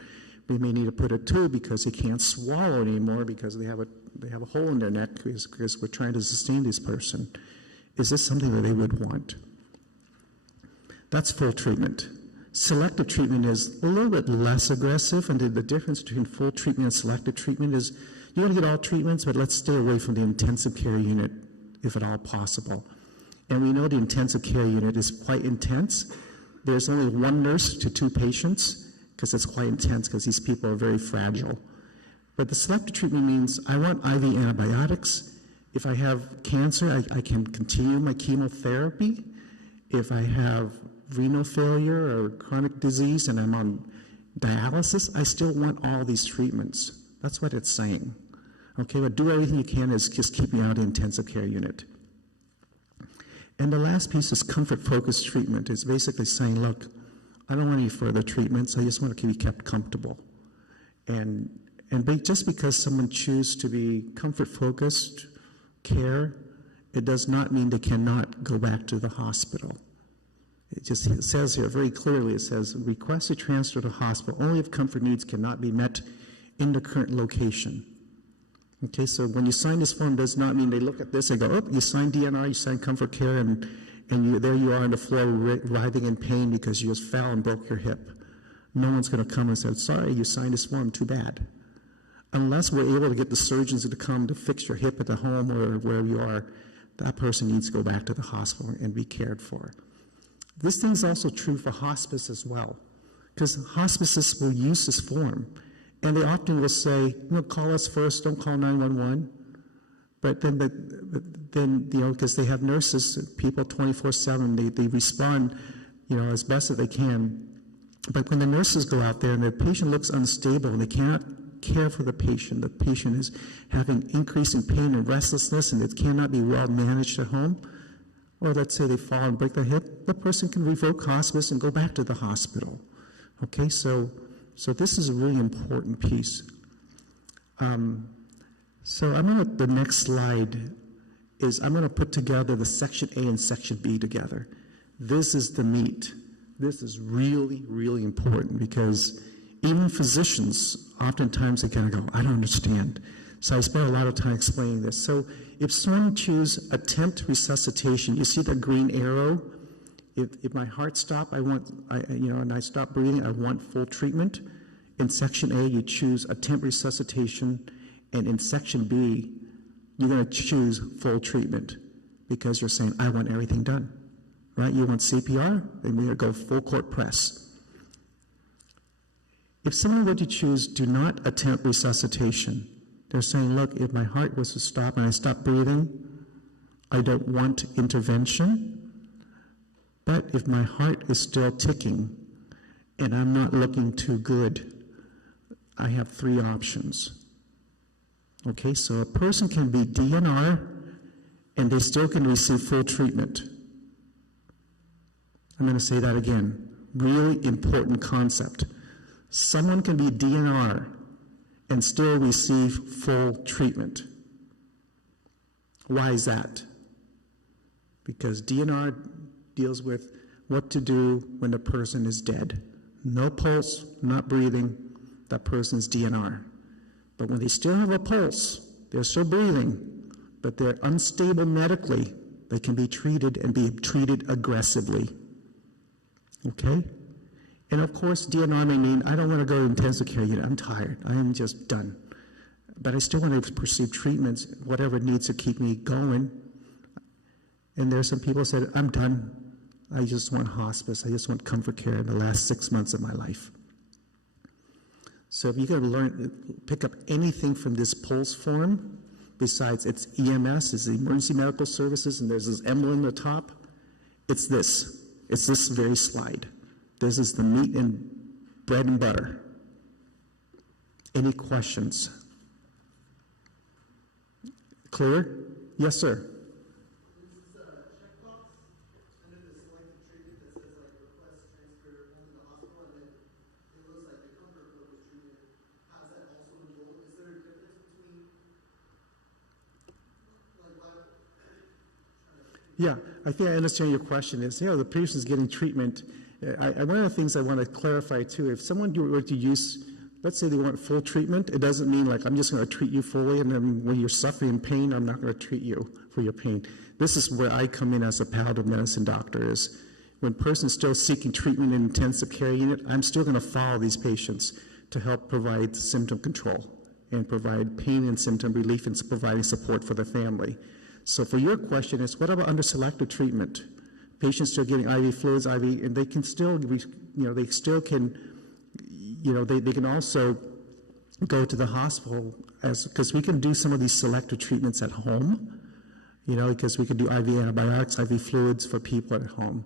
We may need to put a tube because they can't swallow anymore because they have a hole in their neck because we're trying to sustain this person. Is this something that they would want? That's full treatment. Selective treatment is a little bit less aggressive, and the difference between full treatment and selective treatment is you want to get all treatments, but let's stay away from the intensive care unit if at all possible. And we know the intensive care unit is quite intense. There's only one nurse to 2 patients because it's quite intense because these people are very fragile. But the selective treatment means I want IV antibiotics. If I have cancer, I can continue my chemotherapy. If I have renal failure or chronic disease and I'm on dialysis, I still want all these treatments. That's what it's saying. Okay, but do everything you can is just keep me out of the intensive care unit. And the last piece is comfort-focused treatment. It's basically saying, look, I don't want any further treatments. I just want to be kept comfortable. And just because someone chooses to be comfort-focused care, it does not mean they cannot go back to the hospital. It says here very clearly, it says, requested transfer to hospital only if comfort needs cannot be met in the current location. Okay, so when you sign this form, does not mean they look at this and go, oh, you signed DNR, you signed comfort care, and there you are on the floor writhing in pain because you just fell and broke your hip. No one's going to come and say, sorry, you signed this form, too bad. Unless we're able to get the surgeons to come to fix your hip at the home or wherever you are, that person needs to go back to the hospital and be cared for. This thing is also true for hospice as well, because hospices will use this form, and they often will say, call us first, don't call 911. But then because they have nurses, people 24/7, they respond, as best as they can. But when the nurses go out there and the patient looks unstable and they cannot care for the patient is having increasing pain and restlessness, and it cannot be well managed at home, or let's say they fall and break their hip, the person can revoke hospice and go back to the hospital. Okay, so this is a really important piece. So the next slide is I'm going to put together the Section A and Section B together. This is the meat. This is really, really important because even physicians, oftentimes they kind of go, I don't understand. So I spent a lot of time explaining this. So if someone chooses attempt resuscitation, you see the green arrow? If my heart stops, and I stop breathing, I want full treatment. In Section A, you choose attempt resuscitation, and in Section B, you're going to choose full treatment because you're saying, I want everything done, right? You want CPR, then we're going to go full court press. If someone were to choose do not attempt resuscitation, they're saying, look, if my heart was to stop and I stop breathing, I don't want intervention. But if my heart is still ticking and I'm not looking too good, I have 3 options. Okay, so a person can be DNR and they still can receive full treatment. I'm going to say that again. Really important concept. Someone can be DNR and still receive full treatment. Why is that? Because DNR deals with what to do when a person is dead. No pulse, not breathing, that person's DNR. But when they still have a pulse, they're still breathing, but they're unstable medically, they can be treated and be treated aggressively. Okay? And of course, DNR may mean, I don't want to go to intensive care unit, I'm tired, I am just done. But I still want to pursue treatments, whatever needs to keep me going. And there's some people who said, I'm done. I just want hospice. I just want comfort care in the last 6 months of my life. So if you can pick up anything from this pulse form, besides its EMS, is the emergency medical services, and there's this emblem at the top, it's this. It's this very slide. This is the meat and bread and butter. Any questions? Clear? Yes, sir. Yeah, I think I understand your question is, the patient's getting treatment. One of the things I want to clarify too, if someone were to use, let's say they want full treatment, it doesn't mean like I'm just going to treat you fully and then when you're suffering pain, I'm not going to treat you for your pain. This is where I come in as a palliative medicine doctor is when a person's still seeking treatment in intensive care unit, I'm still going to follow these patients to help provide symptom control and provide pain and symptom relief and providing support for the family. So for your question is, what about under selective treatment? Patients still getting IV fluids, and they can still, they still can, they can also go to the hospital because we can do some of these selective treatments at home, because we can do IV antibiotics, IV fluids for people at home.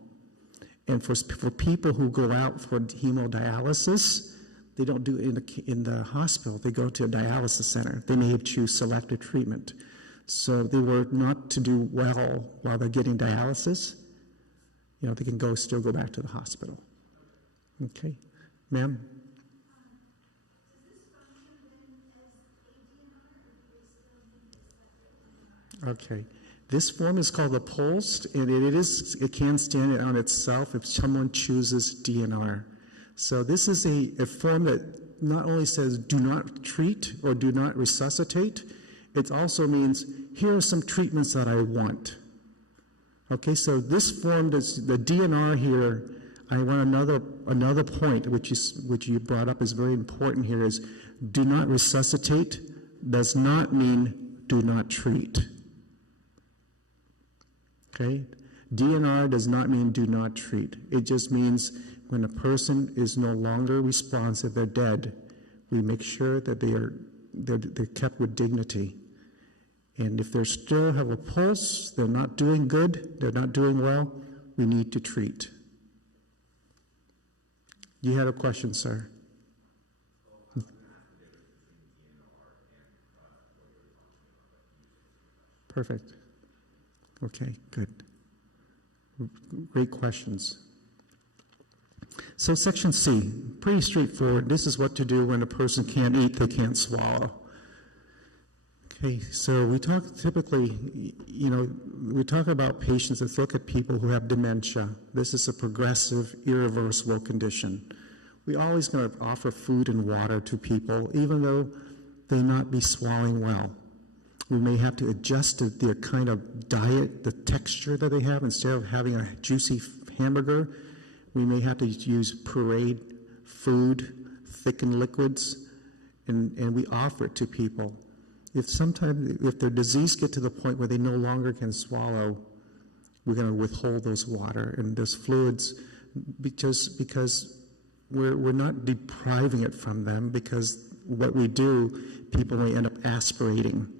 And for people who go out for hemodialysis, they don't do it in the hospital. They go to a dialysis center. They may choose selective treatment. So they were not to do well while they're getting dialysis. They can still go back to the hospital. Okay, ma'am? Okay. This form is called the pulsed, and it can stand on itself if someone chooses DNR. So this is a form that not only says do not treat or do not resuscitate, it also means here are some treatments that I want. Okay, so this form, the DNR here, I want another point which you brought up is very important here is do not resuscitate does not mean do not treat. Okay? DNR does not mean do not treat. It just means when a person is no longer responsive, they're dead, we make sure that they're kept with dignity. And if they still have a pulse, they're not doing good, they're not doing well, we need to treat. You had a question, sir? Perfect. Okay, good. Great questions. So section C, pretty straightforward. This is what to do when a person can't eat, they can't swallow. Okay, so we talk typically, we talk about patients that look at people who have dementia. This is a progressive, irreversible condition. We always going to offer food and water to people, even though they not be swallowing well. We may have to adjust their kind of diet, the texture that they have. Instead of having a juicy hamburger, we may have to use pureed food, thickened liquids, and we offer it to people. If their disease get to the point where they no longer can swallow, we're going to withhold those water and those fluids because we're not depriving it from them, because what we do, people may end up aspirating.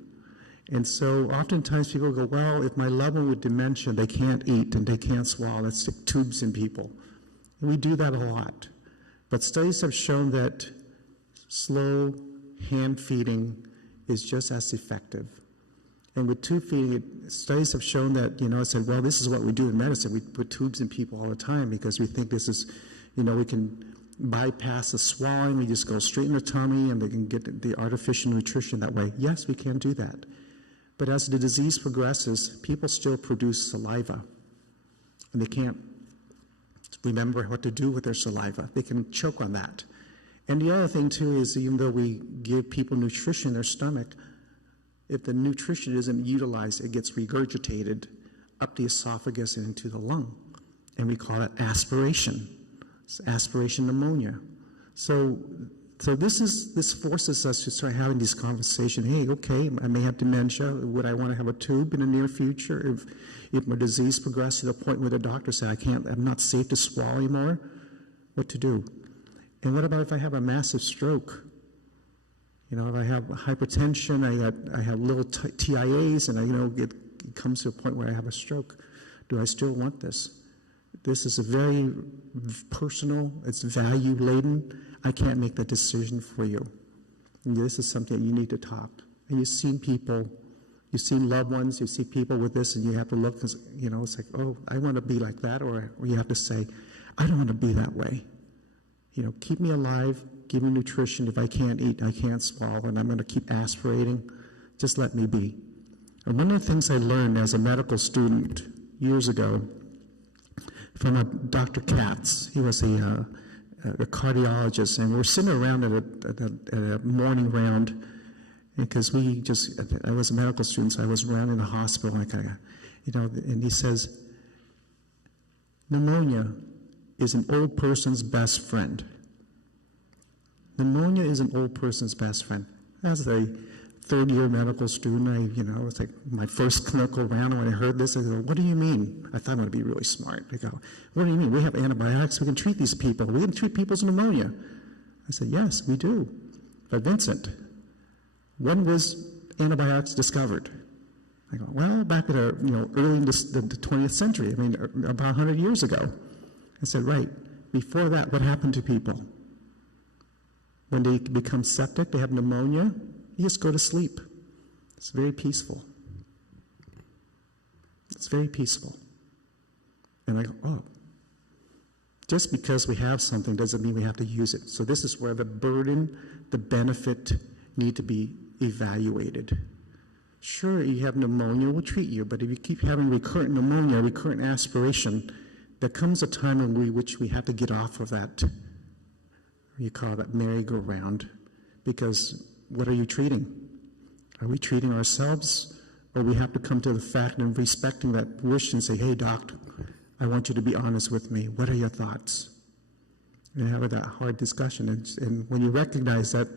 And so oftentimes people go, well, if my loved one with dementia, they can't eat and they can't swallow, let's stick tubes in people. And we do that a lot. But studies have shown that slow hand feeding is just as effective. And with tube feeding, studies have shown that, it said, well, this is what we do in medicine. We put tubes in people all the time because we think this is, we can bypass the swallowing. We just go straight in the tummy and they can get the artificial nutrition that way. Yes, we can do that. But as the disease progresses, people still produce saliva. and they can't remember what to do with their saliva. They can choke on that. And the other thing, too, is even though we give people nutrition in their stomach, if the nutrition isn't utilized, it gets regurgitated up the esophagus and into the lung. And we call it aspiration. It's aspiration pneumonia. So this forces us to start having these conversations. Hey, okay, I may have dementia. Would I want to have a tube in the near future? If my disease progresses to the point where the doctor said I'm not safe to swallow anymore, what to do? And what about if I have a massive stroke? If I have hypertension, I have little TIAs, and it comes to a point where I have a stroke. Do I still want this? This is a very personal, it's value laden. I can't make that decision for you. And this is something you need to talk. And you've seen people, you've seen loved ones, you see people with this, and you have to look, it's like, oh, I want to be like that, or you have to say, I don't want to be that way. Keep me alive, give me nutrition. If I can't eat, I can't swallow, and I'm going to keep aspirating. Just let me be. And one of the things I learned as a medical student years ago from a Dr. Katz, he was a cardiologist, and we're sitting around at a morning round, because I was a medical student, so I was around in the hospital, and he says, pneumonia is an old person's best friend. Pneumonia is an old person's best friend. As a third-year medical student, it's like my first clinical round, and when I heard this, I go, what do you mean? I thought I'm going to be really smart. I go, what do you mean? We have antibiotics. We can treat these people. We can treat people's pneumonia. I said, yes, we do. But Vincent, when was antibiotics discovered? I go, well, back at early in the 20th century, about 100 years ago. I said, right. Before that, what happened to people? When they become septic, they have pneumonia, you just go to sleep. It's very peaceful. It's very peaceful. And I go, oh, just because we have something doesn't mean we have to use it. So this is where the burden, the benefit need to be evaluated. Sure, you have pneumonia, we'll treat you, but if you keep having recurrent pneumonia, recurrent aspiration, there comes a time in which we have to get off of that, you call that merry-go-round, because what are you treating? Are we treating ourselves, or we have to come to the fact and respecting that wish and say, hey, doc, I want you to be honest with me. What are your thoughts? And have that hard discussion. And when you recognize that,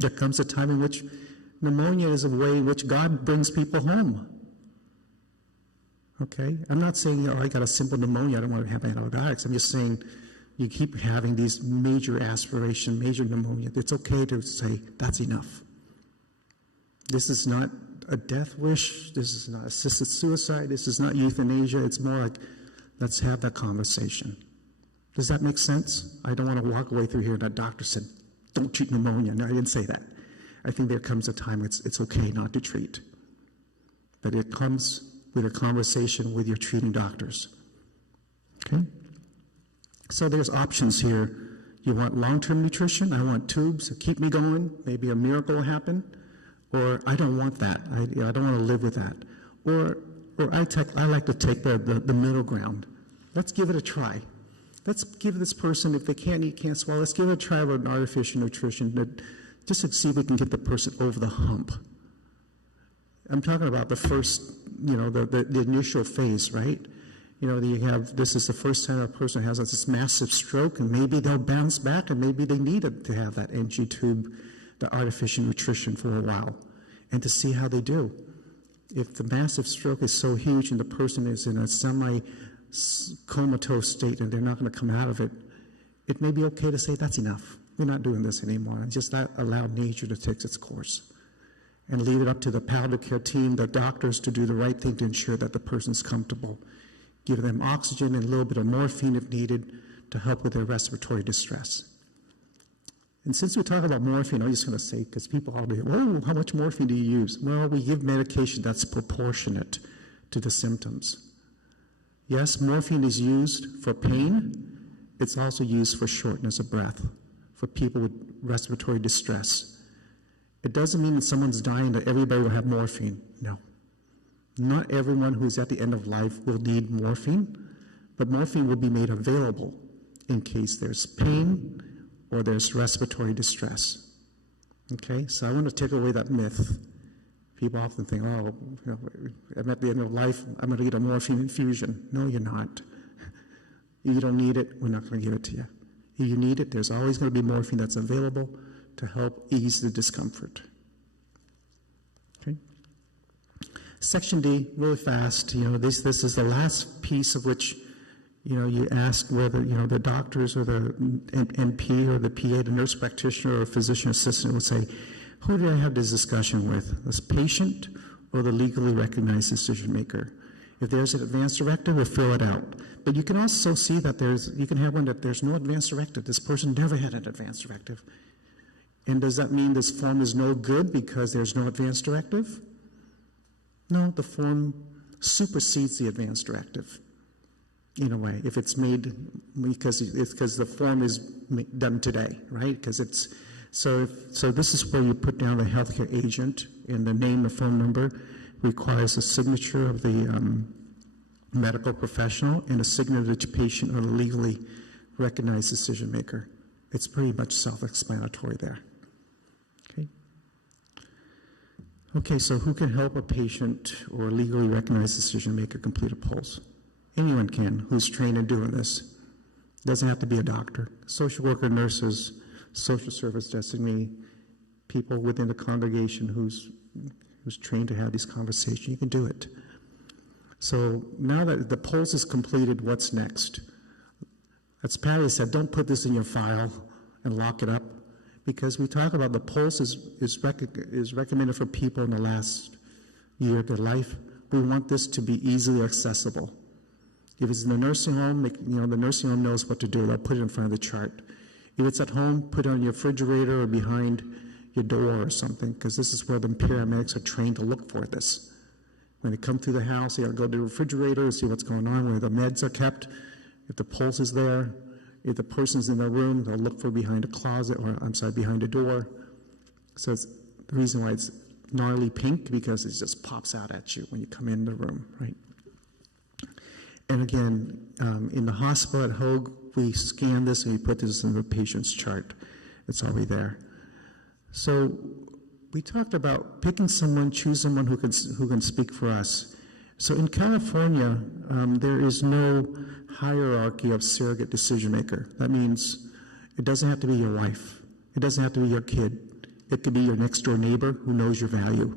there comes a time in which pneumonia is a way in which God brings people home. Okay? I'm not saying, I got a simple pneumonia, I don't want to have antibiotics. I'm just saying you keep having these major aspiration, major pneumonia. It's okay to say, that's enough. This is not a death wish. This is not assisted suicide. This is not euthanasia. It's more like, let's have that conversation. Does that make sense? I don't want to walk away through here and that doctor said, don't treat pneumonia. No, I didn't say that. I think there comes a time it's okay not to treat. But it comes with a conversation with your treating doctors. Okay? So there's options here. You want long-term nutrition? I want tubes to keep me going. Maybe a miracle will happen. Or I don't want that. I don't want to live with that. Or I like to take the middle ground. Let's give it a try. Let's give this person, if they can't eat, can't swallow, let's give it a try with an artificial nutrition just to see if we can get the person over the hump. I'm talking about the first, the initial phase, right? This is the first time a person has this massive stroke, and maybe they'll bounce back, and maybe they need to have that NG tube, the artificial nutrition for a while, and to see how they do. If the massive stroke is so huge and the person is in a semi-comatose state and they're not going to come out of it, it may be okay to say, that's enough. We're not doing this anymore. And just allow nature to take its course. And leave it up to the palliative care team, the doctors, to do the right thing to ensure that the person's comfortable. Give them oxygen and a little bit of morphine if needed to help with their respiratory distress. And since we talk about morphine, I'm just going to say, because people all do, oh, how much morphine do you use? Well, we give medication that's proportionate to the symptoms. Yes, morphine is used for pain. It's also used for shortness of breath, for people with respiratory distress. It doesn't mean that someone's dying that everybody will have morphine. No. Not everyone who's at the end of life will need morphine, but morphine will be made available in case there's pain or there's respiratory distress. Okay, so I want to take away that myth. People often think, oh, I'm at the end of life, I'm going to get a morphine infusion. No, you're not. You don't need it, we're not going to give it to you. If you need it, there's always going to be morphine that's available to help ease the discomfort. Okay. Section D, really fast. This is the last piece of which, you ask whether, the doctors or the NP or the PA, the nurse practitioner or physician assistant would say, who do I have this discussion with? This patient or the legally recognized decision maker? If there's an advance directive, we'll fill it out. But you can also see that you can have one that there's no advance directive. This person never had an advance directive. And does that mean this form is no good because there's no advance directive? No, the form supersedes the advance directive in a way, if it's made, because the form is done today, right? Because it's, so this is where you put down the healthcare agent and the name, the phone number, requires a signature of the medical professional and a signature of the patient or the legally recognized decision maker. It's pretty much self-explanatory there. Okay, so who can help a patient or legally recognized decision maker complete a pulse? Anyone can who's trained in doing this. Doesn't have to be a doctor. Social worker, nurses, social service designee, people within the congregation who's trained to have these conversations, you can do it. So now that the pulse is completed, what's next? As Patty said, don't put this in your file and lock it up, because we talk about the pulse is recommended for people in the last year of their life. We want this to be easily accessible. If it's in the nursing home, the nursing home knows what to do. They'll put it in front of the chart. If it's at home, put it on your refrigerator or behind your door or something, because this is where the paramedics are trained to look for this. When they come through the house, they got to go to the refrigerator and see what's going on, where the meds are kept, if the pulse is there. If the person's in the room, they'll look for behind a closet, or behind a door. So it's the reason why it's gnarly pink, because it just pops out at you when you come in the room, right? And again, in the hospital at Hoag, we scan this and we put this in the patient's chart. It's already there. So we talked about picking someone, choose someone who can speak for us. So in California, there is no hierarchy of surrogate decision maker. That means it doesn't have to be your wife. It doesn't have to be your kid. It could be your next door neighbor who knows your value.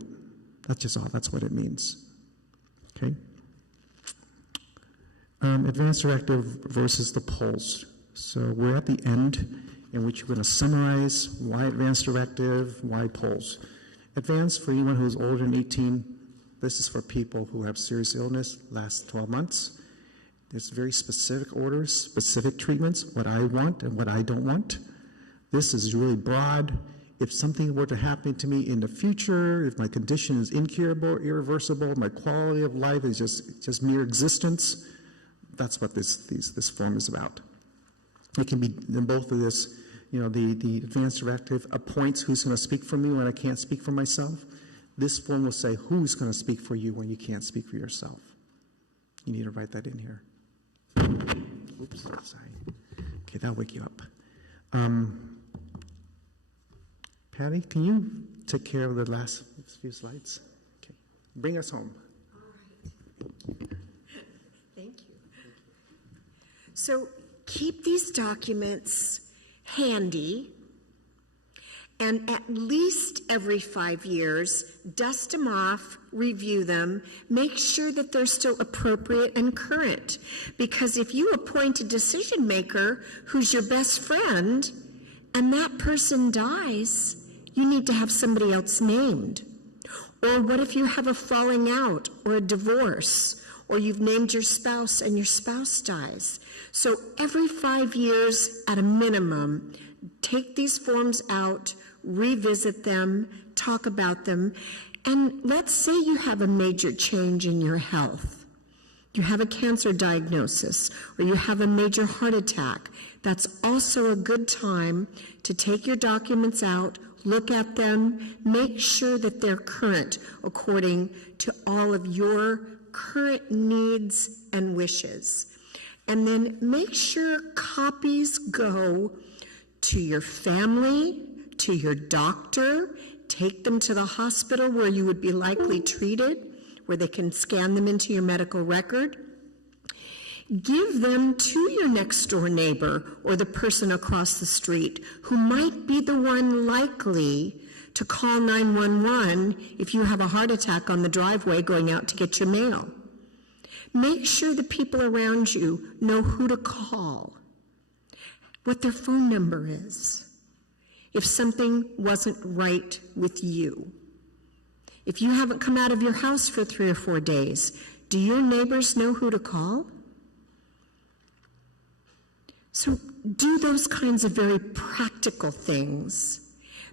That's just all. That's what it means. Okay. Advance directive versus the pulse. So we're at the end in which we're going to summarize why advance directive, why pulse. Advance, for anyone who's older than 18, this is for people who have serious illness, last 12 months. There's very specific orders, specific treatments, what I want and what I don't want. This is really broad. If something were to happen to me in the future, if my condition is incurable, irreversible, my quality of life is just mere existence, that's what this form is about. It can be in both of this, the advance directive appoints who's going to speak for me when I can't speak for myself. This form will say who's going to speak for you when you can't speak for yourself. You need to write that in here. Oops, sorry. Okay, that'll wake you up. Patty, can you take care of the last few slides? Okay, bring us home. All right. Thank you. So keep these documents handy, and at least every 5 years, dust them off, review them, make sure that they're still appropriate and current. Because if you appoint a decision maker who's your best friend and that person dies, you need to have somebody else named. Or what if you have a falling out or a divorce, or you've named your spouse and your spouse dies? So every 5 years at a minimum, take these forms out, revisit them, talk about them, and let's say you have a major change in your health. You have a cancer diagnosis, or you have a major heart attack. That's also a good time to take your documents out, look at them, make sure that they're current according to all of your current needs and wishes. And then make sure copies go to your family, to your doctor. Take them to the hospital where you would be likely treated, where they can scan them into your medical record. Give them to your next door neighbor or the person across the street who might be the one likely to call 911 if you have a heart attack on the driveway going out to get your mail. Make sure the people around you know who to call, what their phone number is, if something wasn't right with you. If you haven't come out of your house for 3 or 4 days, do your neighbors know who to call? So do those kinds of very practical things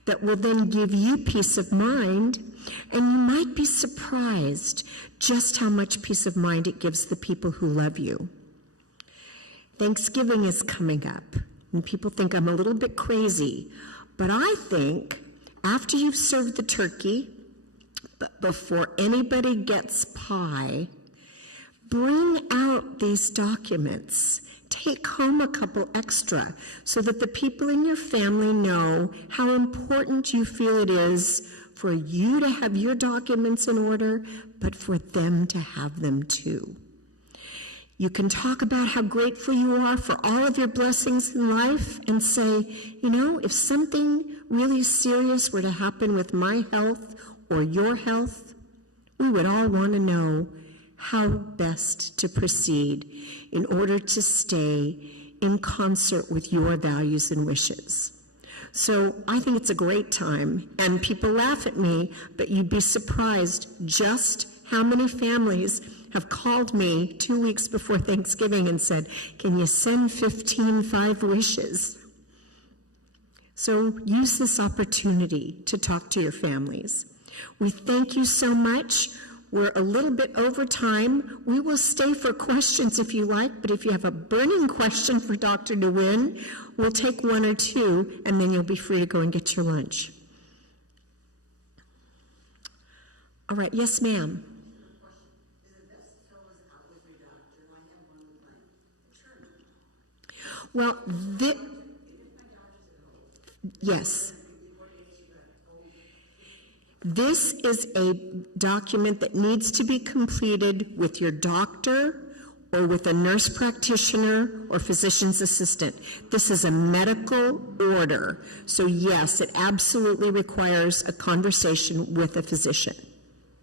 that will then give you peace of mind, and you might be surprised just how much peace of mind it gives the people who love you. Thanksgiving is coming up, and people think I'm a little bit crazy, but I think after you've served the turkey, but before anybody gets pie, bring out these documents. Take home a couple extra so that the people in your family know how important you feel it is for you to have your documents in order, but for them to have them too. You can talk about how grateful you are for all of your blessings in life and say, you know, if something really serious were to happen with my health or your health, we would all want to know how best to proceed in order to stay in concert with your values and wishes. So I think it's a great time, and people laugh at me, but you'd be surprised just how many families have called me 2 weeks before Thanksgiving and said, can you send 15 5 wishes? So use this opportunity to talk to your families. We thank you so much. We're a little bit over time. We will stay for questions if you like, but if you have a burning question for Dr. Nguyen, we'll take 1 or 2, and then you'll be free to go and get your lunch. All right, yes, ma'am. Well, yes. This is a document that needs to be completed with your doctor or with a nurse practitioner or physician's assistant. This is a medical order. So yes, it absolutely requires a conversation with a physician.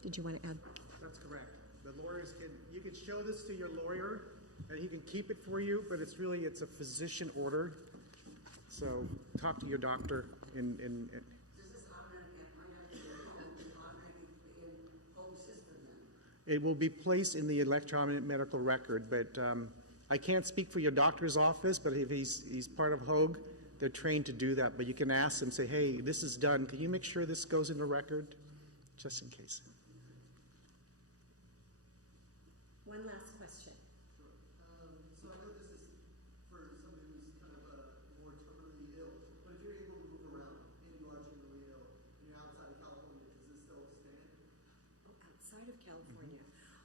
Did you want to add? That's correct. The lawyers you can show this to your lawyer and he can keep it for you, but it's a physician order. So talk to your doctor and it will be placed in the electronic medical record, but I can't speak for your doctor's office, but if he's part of Hogue, they're trained to do that. But you can ask them, say, hey, this is done. Can you make sure this goes in the record? Just in case. One last question. So I know this is for somebody who's kind of more terminally ill, but if you're able to move around and you are terminally ill and you're outside of California, does this still stand? Outside of California.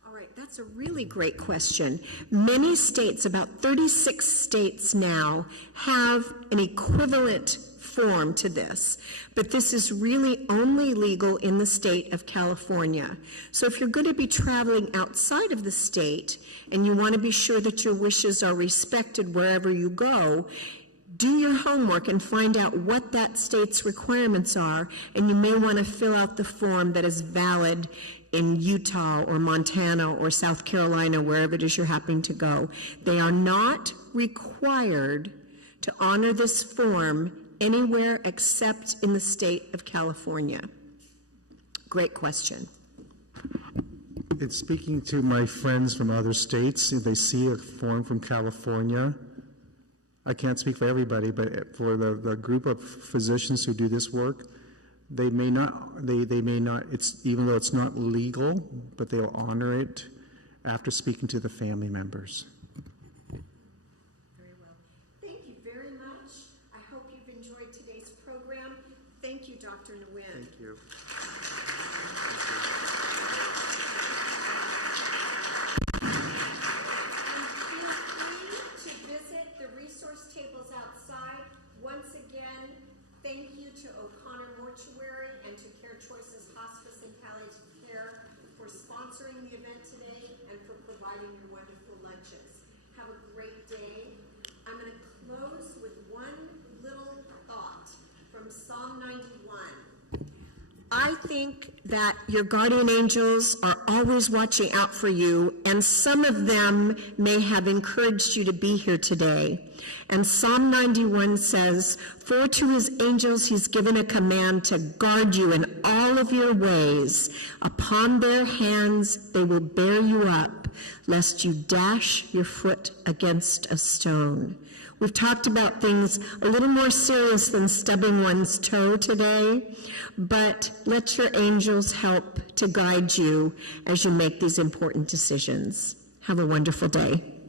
All right, that's a really great question. Many states, about 36 states now, have an equivalent form to this, but this is really only legal in the state of California. So if you're going to be traveling outside of the state and you want to be sure that your wishes are respected wherever you go, do your homework and find out what that state's requirements are, and you may want to fill out the form that is valid in Utah or Montana or South Carolina, wherever it is you're happening to go. They are not required to honor this form anywhere except in the state of California. Great question. It's speaking to my friends from other states. If they see a form from California, I can't speak for everybody, but for the group of physicians who do this work, they may not, it's, even though it's not legal, but they'll honor it after speaking to the family members. Very well. Thank you very much. I hope you've enjoyed today's program. Thank you, Dr. Nguyen. Thank you. And feel free sponsoring the event today and for providing your wonderful lunches. Have a great day. I'm going to close with one little thought from Psalm 91. I think that your guardian angels are always watching out for you, and some of them may have encouraged you to be here today. And Psalm 91 says, "For to his angels he's given a command to guard you in all of your ways. Upon their hands they will bear you up, lest you dash your foot against a stone." We've talked about things a little more serious than stubbing one's toe today, but let your angels help to guide you as you make these important decisions. Have a wonderful day.